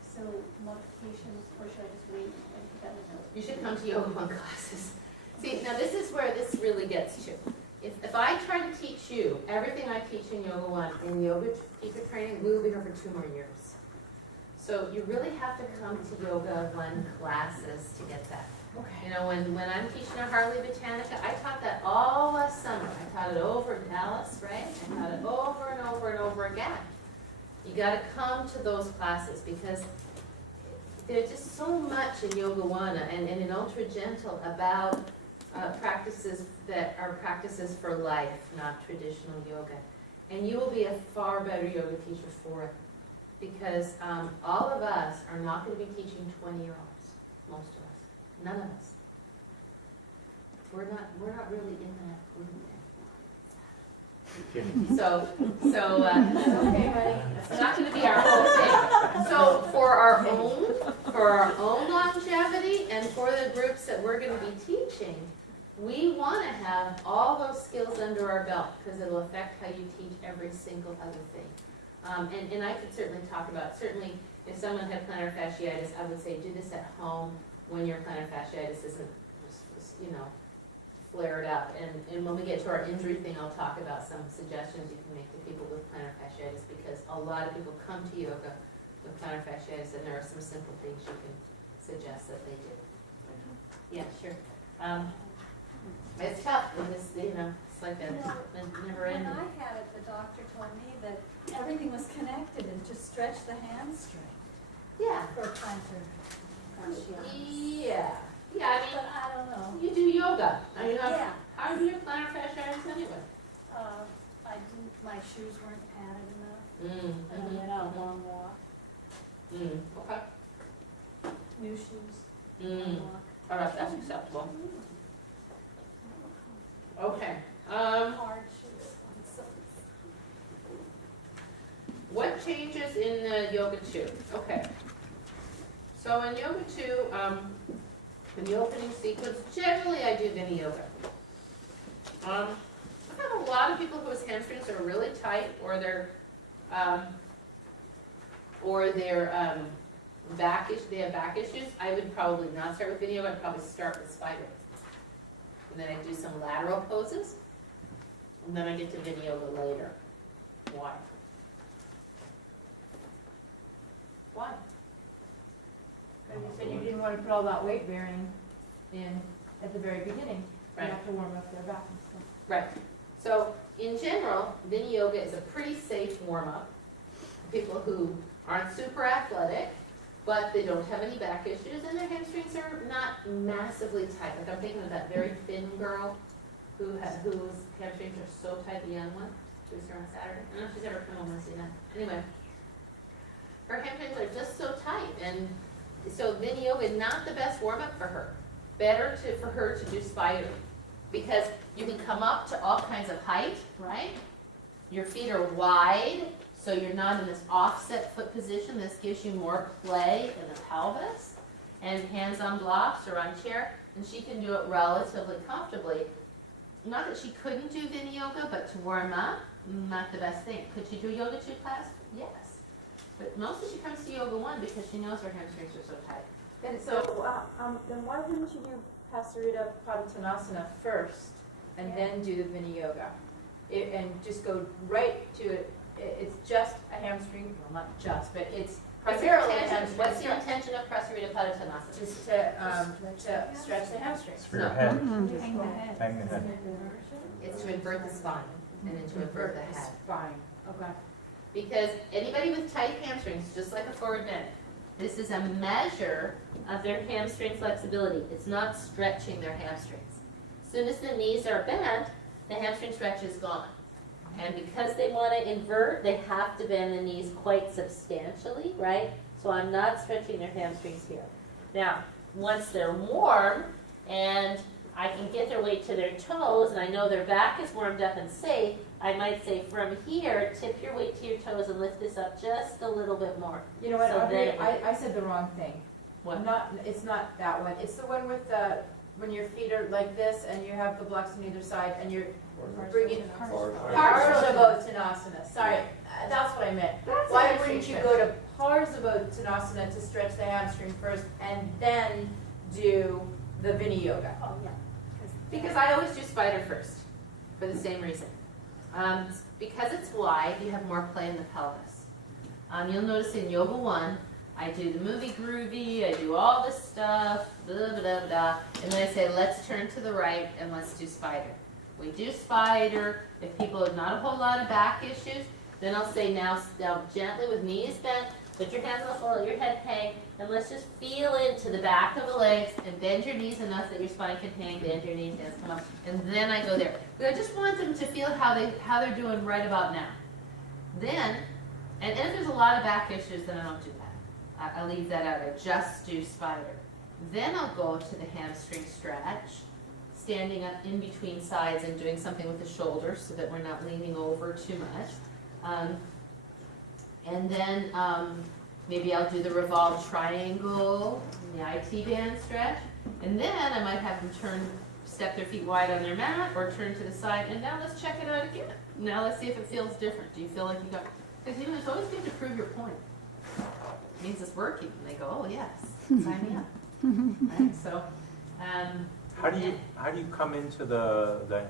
So modifications, or should I just wait and put that in a note? You should come to Yoga One classes. See, now this is where this really gets to. If I try to teach you everything I teach in Yoga One in yoga teacher training, we will be here for 2 more years. So you really have to come to Yoga One classes to get that. Okay. You know, when I'm teaching at Hartley Botanica, I taught that all last summer. I taught it over in Dallas, right? I taught it over and over and over again. You got to come to those classes because there's just so much in Yoga One and in Ultra Gentle about practices that are practices for life, not traditional yoga. And you will be a far better yoga teacher for it because all of us are not going to be teaching 20-year-olds, most of us. None of us. We're not really in that group then. So okay, honey. That's not going to be our whole thing. So for our own longevity and for the groups that we're going to be teaching, we want to have all those skills under our belt because it'll affect how you teach every single other thing. And I could certainly talk about, certainly if someone had plantar fasciitis, I would say do this at home when your plantar fasciitis isn't, flared up. And when we get to our injury thing, I'll talk about some suggestions you can make to people with plantar fasciitis because a lot of people come to yoga with plantar fasciitis and there are some simple things you can suggest that they do. Yeah, sure. It's tough when this, it's like a never ending. When I had it, the doctor told me that everything was connected and to stretch the hamstring Yeah. for plantar fasciitis. Yeah. Yeah, But I don't know. you do yoga. I mean, Yeah. how do you plantar fasciitis anyway? I didn't, my shoes weren't padded enough, Mm-hmm. and I went out a long walk, Okay. new shoes, Mm. walk. All right, that's acceptable. Okay. Hard shoes. So What changes in the Yoga 2? Okay. So in Yoga 2, in the opening sequence, generally I do Vini Yoga. I've had a lot of people whose hamstrings are really tight or their back they have back issues. I would probably not start with Vini Yoga. I'd probably start with spider. And then I do some lateral poses. And then I get to Vini Yoga later. Why? Why? Because you said you didn't want to put all that weight bearing in at the very beginning. Right. You have to warm up their back and stuff. Right. So in general, Vini Yoga is a pretty safe warm-up. People who aren't super athletic, but they don't have any back issues, and their hamstrings are not massively tight. Like I'm thinking of that very thin girl whose hamstrings are so tight, the young one, who was here on Saturday. I don't know if she's ever come over and seen that. Anyway, her hamstrings are just so tight, and so Vini Yoga is not the best warm-up for her. Better for her to do spider, because you can come up to all kinds of height, right? Your feet are wide, so you're not in this offset foot position. This gives you more play in the pelvis, and hands on blocks or on chair, and she can do it relatively comfortably. Not that she couldn't do Vini Yoga, but to warm up, not the best thing. Could she do Yoga 2 class? Yes. But mostly she comes to Yoga 1 because she knows her hamstrings are so tight. And so, then why wouldn't you do Pasarita Padottanasana first and then do the Vini Yoga? And just go right to it. It's just a hamstring, well, not just, but it's Primarily intention, hamstring what's the stretch. intention of Prasarita Padottanasana? Just to stretch the hamstrings. It's for your head, Hang the head. hang the head. It's to invert the spine and then to invert the head. Fine, okay. Because anybody with tight hamstrings, just like a forward bend, this is a measure of their hamstring flexibility. It's not stretching their hamstrings. As soon as the knees are bent, the hamstring stretch is gone. And because they want to invert, they have to bend the knees quite substantially, right? So I'm not stretching their hamstrings here. Now, once they're warm and I can get their weight to their toes and I know their back is warmed up and safe, I might say from here, tip your weight to your toes and lift this up just a little bit more. You know what, So Audrey, then- I said the wrong thing. What? It's not that one. It's the one with the, when your feet are like this and you have the blocks on either side and you're bringing Parsvottanasana. Sorry, that's what I meant. Why wouldn't you go to Parsvottanasana to stretch the hamstring first and then do the Vinyasa? Oh, yeah. Because I always do spider first, for the same reason. Because it's wide, you have more play in the pelvis. You'll notice in Yoga 1, I do the movie groovy, I do all this stuff, blah, blah, blah, blah, and then I say, let's turn to the right and let's do spider. We do spider. If people have not a whole lot of back issues, then I'll say now gently with knees bent, put your hands on the floor, let your head hang, and let's just feel into the back of the legs and bend your knees enough that your spine can hang, bend your knees, hands come up, and then I go there. But I just want them to feel how they're doing right about now. Then, and if there's a lot of back issues, then I don't do that. I leave that out. I just do spider. Then I'll go to the hamstring stretch, standing up in between sides and doing something with the shoulders so that we're not leaning over too much. And then maybe I'll do the revolved triangle, the IT band stretch, and then I might have them step their feet wide on their mat or turn to the side, and now let's check it out again. Now let's see if it feels different. Do you feel like you got, because you know, it's always good to prove your point. It means it's working, and they go, oh yes, sign me up. Right? So, How do you come into the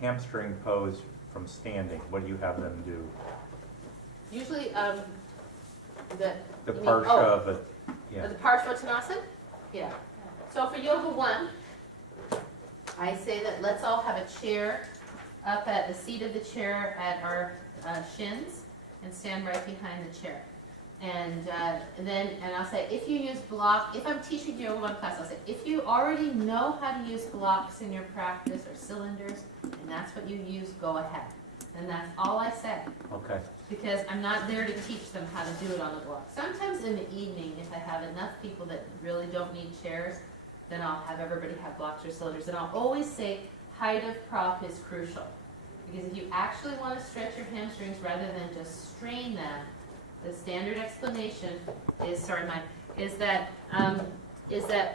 hamstring pose from standing? What do you have them do? usually, The you mean- parsha oh, of it, yeah. the Parsvottanasana? Yeah. So for Yoga 1, I say that let's all have a chair up at the seat of the chair at our shins and stand right behind the chair. And I'll say, if you use block, if I'm teaching Yoga 1 class, I'll say, if you already know how to use blocks in your practice or cylinders, and that's what you use, go ahead. And that's all I say. Okay. Because I'm not there to teach them how to do it on the block. Sometimes in the evening, if I have enough people that really don't need chairs, then I'll have everybody have blocks or cylinders. And I'll always say height of prop is crucial. Because if you actually want to stretch your hamstrings rather than just strain them, the standard explanation is, is that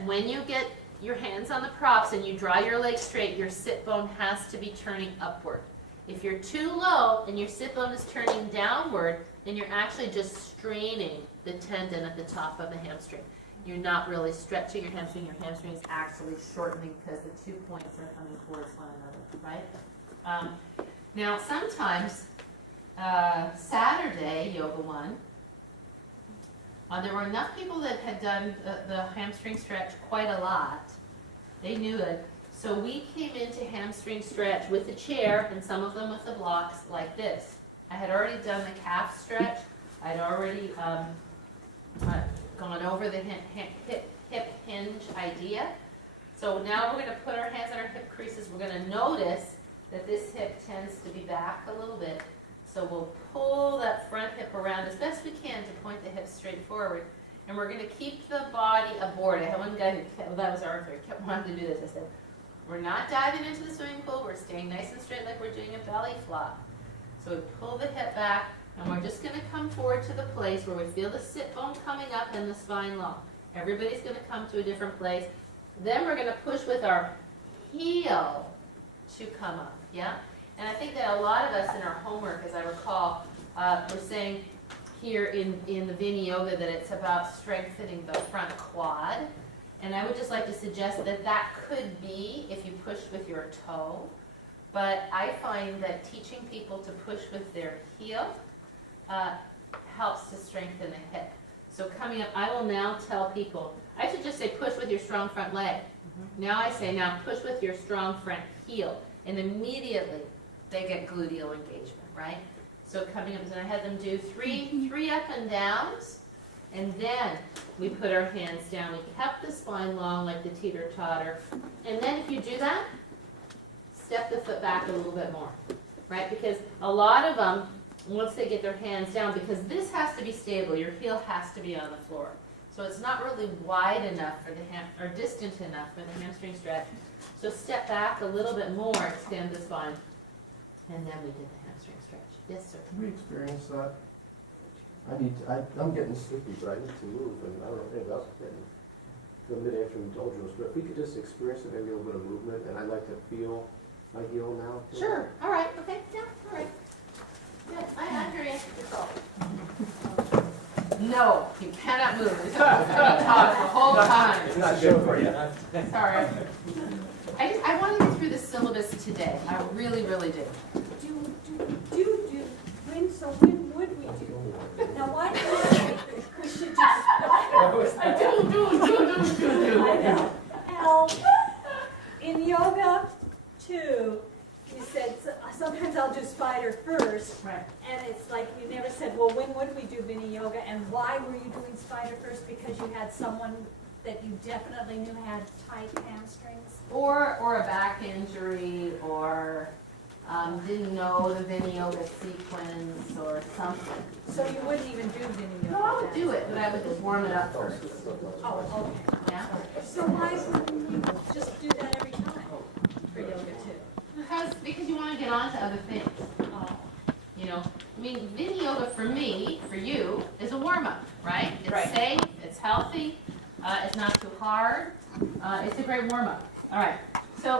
when you get your hands on the props and you draw your legs straight, your sit bone has to be turning upward. If you're too low and your sit bone is turning downward, then you're actually just straining the tendon at the top of the hamstring. You're not really stretching your hamstring. Your hamstring is actually shortening because the 2 points are coming towards one another, right? Now, sometimes, Saturday, Yoga 1, there were enough people that had done the hamstring stretch quite a lot. They knew it. So we came into hamstring stretch with the chair and some of them with the blocks like this. I had already done the calf stretch. I'd already gone over the hip hinge idea. So now we're going to put our hands on our hip creases. We're going to notice that this hip tends to be back a little bit. So we'll pull that front hip around as best we can to point the hips straight forward. And we're going to keep the body aboard. I had one guy who kept, that was Arthur, kept wanting to do this. I said, we're not diving into the swimming pool. We're staying nice and straight like we're doing a belly flop. So we pull the hip back, and we're just going to come forward to the place where we feel the sit bone coming up and the spine long. Everybody's going to come to a different place. Then we're going to push with our heel to come up, yeah? And I think that a lot of us in our homework, as I recall, we're saying here in the Vinyasa that it's about strengthening the front quad. And I would just like to suggest that that could be if you push with your toe. But I find that teaching people to push with their heel helps to strengthen the hip. So coming up, I will now tell people, I should just say push with your strong front leg. Now I say, now push with your strong front heel. And immediately they get gluteal engagement, right? So coming up, and I had them do three up and downs. And then we put our hands down. We kept the spine long like the teeter-totter. And then if you do that, step the foot back a little bit more, right? Because a lot of them, once they get their hands down, because this has to be stable, your heel has to be on the floor. So it's not really wide enough for the or distant enough for the hamstring stretch. So step back a little bit more, extend the spine, and then we did the hamstring stretch. Yes, sir. Can we experience that? I'm getting sleepy, but I need to move, and I don't know if anybody else is getting the mid-afternoon doldrums, but if we could just experience it, maybe a little bit of movement, and I'd like to feel my heel now. Sure. All right. Okay. Yeah. All right. Good. I hear you. No, you cannot move. It's going to talk the whole time. It's not good for you. Sorry. I want to get through the syllabus today. I really, really do. When would we do? Now, why do you think we should just? I I know. Al, in yoga, too, you said sometimes I'll do spider first. Right. And it's like you never said, well, when would we do Vinny yoga? And why were you doing spider first? Because you had someone that you definitely knew had tight hamstrings? Or a back injury, or didn't know the Vinny yoga sequence or something. So you wouldn't even do Vinny yoga? No, I would do it, but I would just warm it up first. Oh, okay. Yeah? So why wouldn't you just do that every time for yoga too? Because you want to get on to other things. Oh. You know, I mean, Vinny yoga for me, for you, is a warm-up, right? It's Right. safe, it's healthy, it's not too hard, it's a great warm-up. All right, so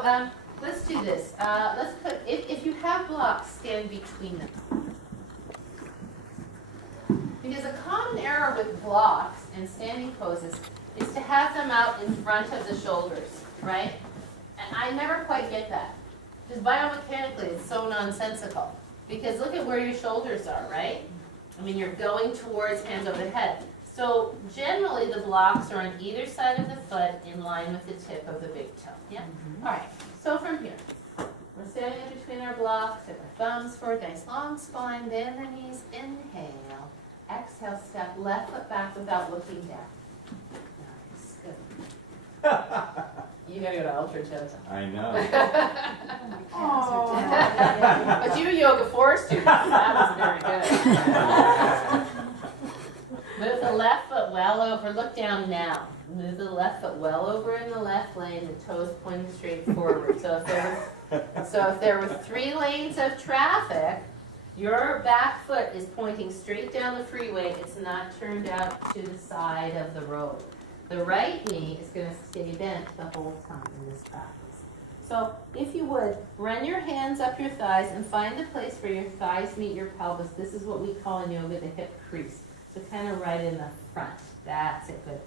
let's do this. Let's put, if you have blocks, stand between them. Because a common error with blocks and standing poses is to have them out in front of the shoulders, right? And I never quite get that. Because biomechanically, it's so nonsensical. Because look at where your shoulders are, right? I mean, you're going towards hands over the head. So generally, the blocks are on either side of the foot in line with the tip of the big toe. Yeah? All right. So from here, we're standing in between our blocks, take our thumbs forward, nice long spine, bend the knees, inhale. Exhale, step left foot back without looking down. Nice, good. You gotta go to Ultra Toes. I know. But you yoga four students, that was very good. Move the left foot well over, look down now. Move the left foot well over in the left lane, the toes pointing straight forward. So if there were 3 lanes of traffic, your back foot is pointing straight down the freeway. It's not turned out to the side of the road. The right knee is going to stay bent the whole time in this practice. So if you would, run your hands up your thighs and find a place where your thighs meet your pelvis. This is what we call in yoga the hip crease. So kind of right in the front. That's it, good.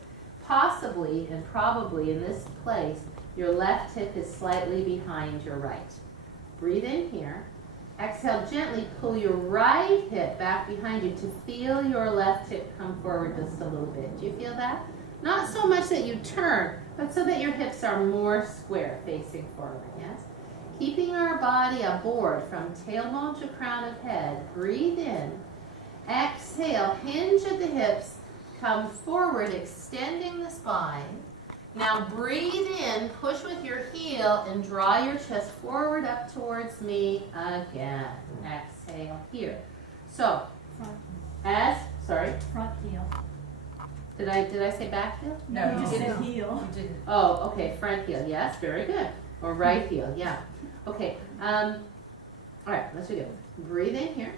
Possibly and probably in this place, your left hip is slightly behind your right. Breathe in here. Exhale, gently pull your right hip back behind you to feel your left hip come forward just a little bit. Do you feel that? Not so much that you turn, but so that your hips are more square, facing forward, yes? Keeping our body aboard from tailbone to crown of head. Breathe in. Exhale, hinge at the hips, come forward, extending the spine. Now breathe in, push with your heel, and draw your chest forward up towards me again. Exhale here. So, Front heel. did I say back heel? No, you didn't. said heel. You didn't. Oh, okay, front heel, yes, very good. Or right heel, yeah. Okay, all right, let's do it. Breathe in here.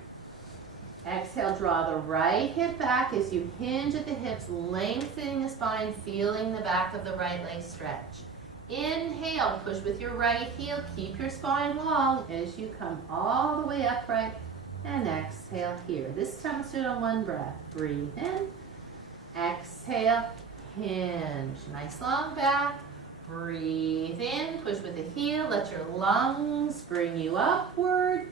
Exhale, draw the right hip back as you hinge at the hips, lengthening the spine, feeling the back of the right leg stretch. Inhale, push with your right heel, keep your spine long as you come all the way upright, and exhale here. This time let's do it on one breath. Breathe in, exhale, hinge. Nice long back. Breathe in, push with the heel, let your lungs bring you upward.